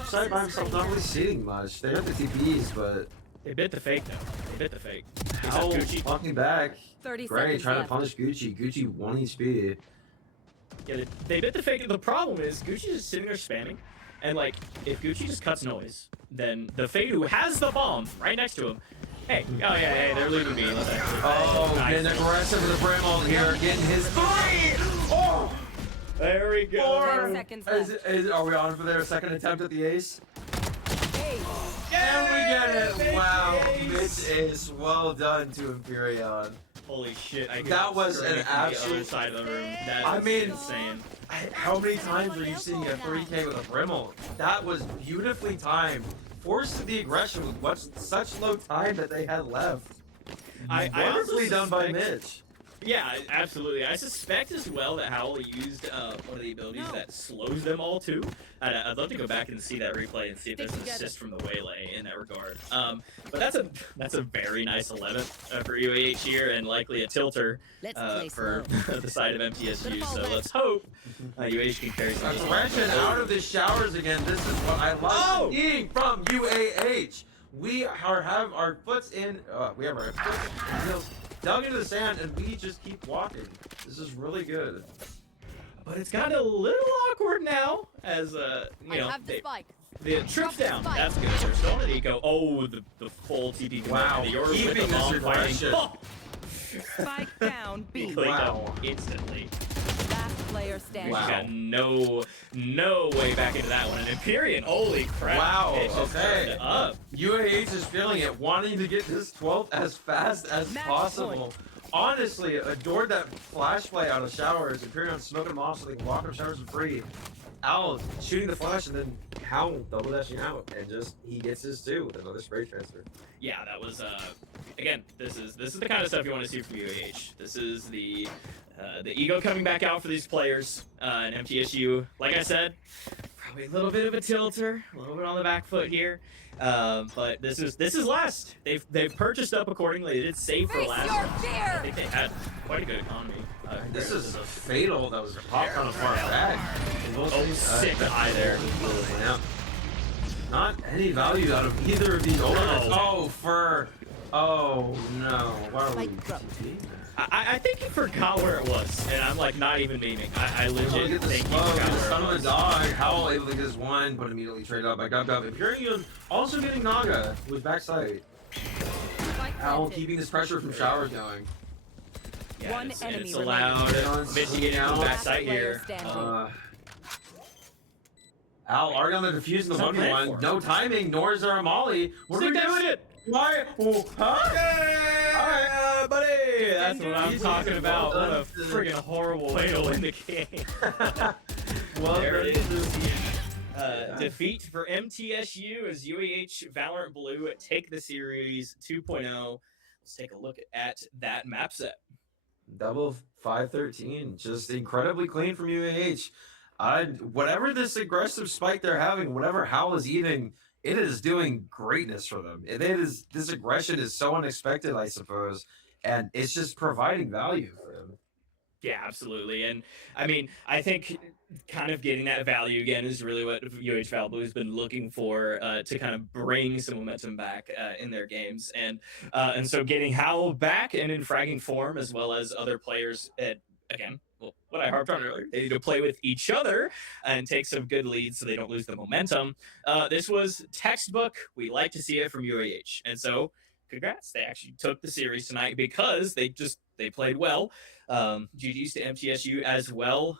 side by himself, not really seeing much. They have the TPs, but They bit the fake, though. They bit the fake. Owl Gucci. walking back. 30 Great, seconds trying to left. punish Gucci. Gucci 1 speed. Yeah, they bit the fake. The problem is Gucci's just sitting there spamming, and like if Gucci just cuts noise, then the Fade who has the bomb right next to him. Hey, oh yeah, hey, they're leaving me. Let's actually. Oh, Nice. getting aggressive with the Bramble here, getting his 3! Oh! There we go. 10 seconds left. Are we on for their second attempt at the ace? Hey, And we get it! Big Wow, ace. Mitch Ace, well done to Imperion. Holy shit! I That was an the other absolute- side of the room. That I is mean- insane. How many times were you seeing a 3K with a Brimble? That was beautifully timed. Forced the aggression with such low time that they had left. I also Wonderfully done by suspect- Mitch. Yeah, absolutely. I suspect as well that Howl used one of the abilities that slows them all too. I'd love to go back and see that replay and see if there's an assist from the Waylay in that regard. But that's a very nice 11 for UAH here, and likely a tilter for the side of MTSU. So let's hope UAH can carry some. Aggression out of the showers again. This is what I love seeing from UAH. We have our foots in. We have our foot in heels dug into the sand, and we just keep walking. This is really good. But it's gotten a little awkward now, as you know, the trip's down. That's good. They're still on an eco. Oh, the full TP. Wow, The Yoru with keeping the this bomb aggression. fighting. Oh! spike down B. Cleaned Wow. up instantly. Last player standing. We've Wow. got no way back into that one. And Empyrean, holy crap! Wow, It just okay. turned up. UAH is feeling it, wanting to get this 12th as fast as Match possible. Honestly, adored that flash play out of showers. Imperion smoking them off so they can walk up showers and free. Owl shooting the flash and then Howl double dashing out, and just he gets his 2 with another spray transfer. Yeah, that was again. This is the kind of stuff you want to see from UAH. This is the ego coming back out for these players. And MTSU, like I said, probably a little bit of a tilter, a little bit on the back foot here. But this is last. They've purchased up accordingly. They did save for last. I think they had quite a good economy. This is a fatal that was popped on a far back. Oh, sick eye there. Yeah. Not any value out of either of these ultimates. Oh. Oh, for. Oh no. Why are we Spike drop. TPing that? I think he forgot where it was, and I'm like not even memeing. I Oh, legit get the think he smoke, forgot the where son it of a was. dog. Howl able to get his 1, but immediately traded out by Gub. Imperium also getting Naga with backside. Howl keeping this pressure from showers going. Yeah, One it's enemy allowed remaining. Mitch to get into the Last backside here. player standing. Al Argon the defusing the What's that 1v1. for? No timing, nor is there a molly. What are we Stick that doing? shit. Why? Oh, huh? Yeah, buddy! That's what I'm Easy. talking about. Well What a done. friggin' horrible way to win the game. Well, There it done. is. Defeat for MTSU as UAH Valorant Blue take the series 2.0. Let's take a look at that map set. Double 513. Just incredibly clean from UAH. Whatever this aggressive spike they're having, whatever Hal is eating, it is doing greatness for them. This aggression is so unexpected, I suppose, and it's just providing value for them. Yeah, absolutely. And I mean, I think kind of getting that value again is really what UH Blue has been looking for to kind of bring some momentum back in their games. And so getting Howell back and in fragging form, as well as other players at, again, well, what I harped on earlier, they need to play with each other and take some good leads so they don't lose the momentum. This was textbook. We like to see it from UAH. And so congrats. They actually took the series tonight because they played well. GG's to MTSU as well.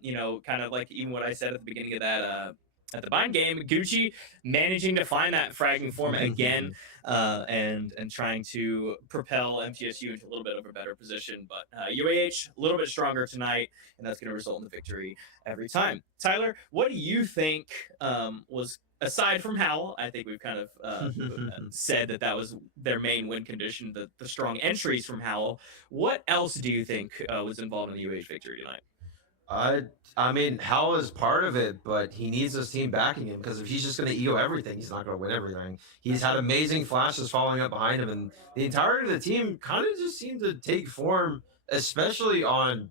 You know, kind of like even what I said at the beginning of that at the Bind game, Gucci managing to find that fragging form again, and trying to propel MTSU into a little bit of a better position. But UAH a little bit stronger tonight, and that's going to result in the victory every time. Tyler, what do you think was, aside from Howell, I think we've kind of said that was their main win condition, the strong entries from Howell. What else do you think was involved in the UH victory tonight? I mean, Hal is part of it, but he needs his team backing him, because if he's just going to EO everything, he's not going to win everything. He's had amazing flashes following up behind him, and the entirety of the team kind of just seemed to take form, especially on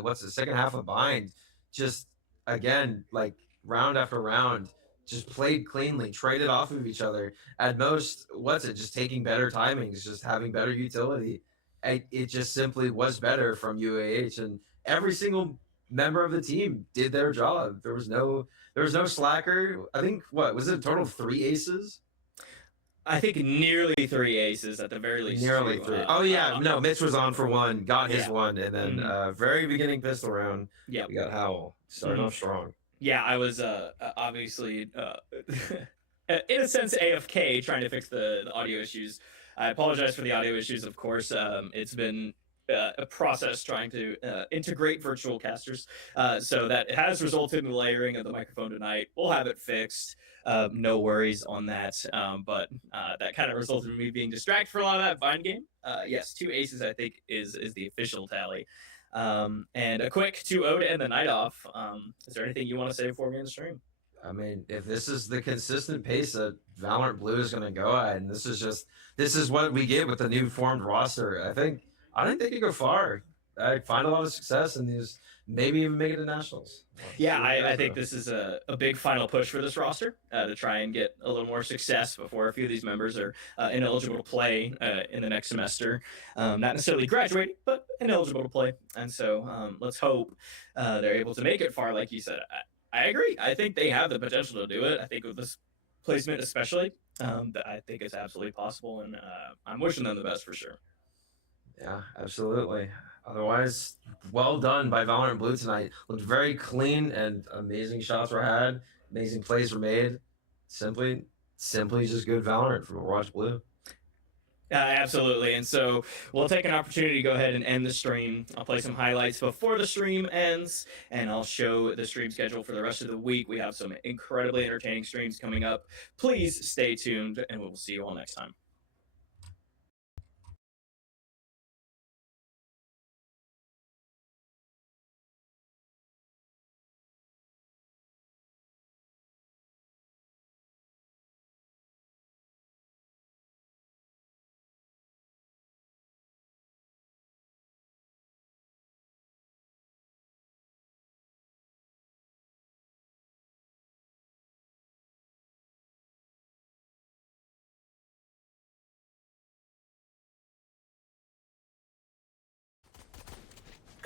what's the second half of Bind. Just again, like round after round, just played cleanly, traded off of each other. At most, just taking better timings, just having better utility. It just simply was better from UAH, and every single member of the team did their job. There was no slacker. I think what was it, a total of 3 aces? I think nearly 3 aces at the very least. Nearly 3. Oh yeah, no, Mitch was on for one, got his Yeah. one, and then very beginning pistol round. Yeah, We got Howell starting off strong. yeah. I was obviously in a sense AFK trying to fix the audio issues. I apologize for the audio issues. Of course, it's been a process trying to integrate virtual casters, so that has resulted in the layering of the microphone tonight. We'll have it fixed. No worries on that. But that kind of resulted in me being distracted for a lot of that Vine game. Yes, 2 aces I think is the official tally. And a quick 2-0 to end the night off. Is there anything you want to say before we end the stream? I mean, if this is the consistent pace that Valorant Blue is going to go at, and this is what we get with the new formed roster, I think they could go far. I find a lot of success in these, maybe even make it to nationals. Yeah, I think this is a big final push for this roster to try and get a little more success before a few of these members are ineligible to play in the next semester. Not necessarily graduating, but ineligible to play. And so let's hope they're able to make it far, like you said. I agree. I think they have the potential to do it. I think with this placement especially, that I think it's absolutely possible, and I'm wishing them the best for sure. Yeah, absolutely. Otherwise, well done by Valorant Blue tonight. Looked very clean, and amazing shots were had. Amazing plays were made. Simply just good Valorant from Overwatch Blue. Absolutely. And so we'll take an opportunity to go ahead and end the stream. I'll play some highlights before the stream ends, and I'll show the stream schedule for the rest of the week. We have some incredibly entertaining streams coming up. Please stay tuned, and we'll see you all next time.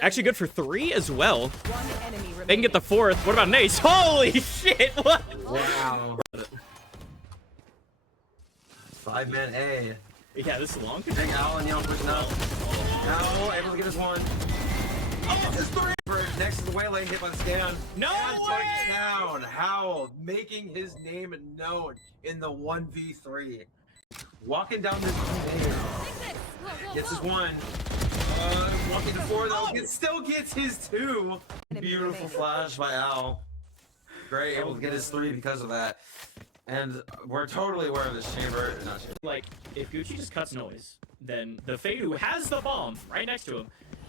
Actually good for 3 as well. One enemy remaining. They can get the 4th. What about an ace? Holy shit! What? Wow. 5-man A. Yeah, this is long. Big Al and Young pushing up. Al able to get his one. Oh, his 3! Next to the waylay, hit by the scan. No And way! touchdown. Howell making his name known in the 1v3. Walking down this lane. Gets his 1. Walking to 4 though. It still gets his 2. Beautiful flash by Al. Great, able to get his 3 because of that. And we're totally aware of this chamber. Like, if Gucci just cuts noise, then the Fade who has the bomb right next to him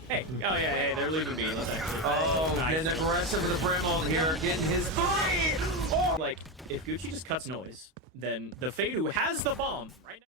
Hey, oh yeah, hey, they're leaving me. Let's actually. Oh, Nice. getting aggressive with the Bramall here, getting his three! Oh! Like, if Gucci just cuts noise, then the Fade who has the bomb right now.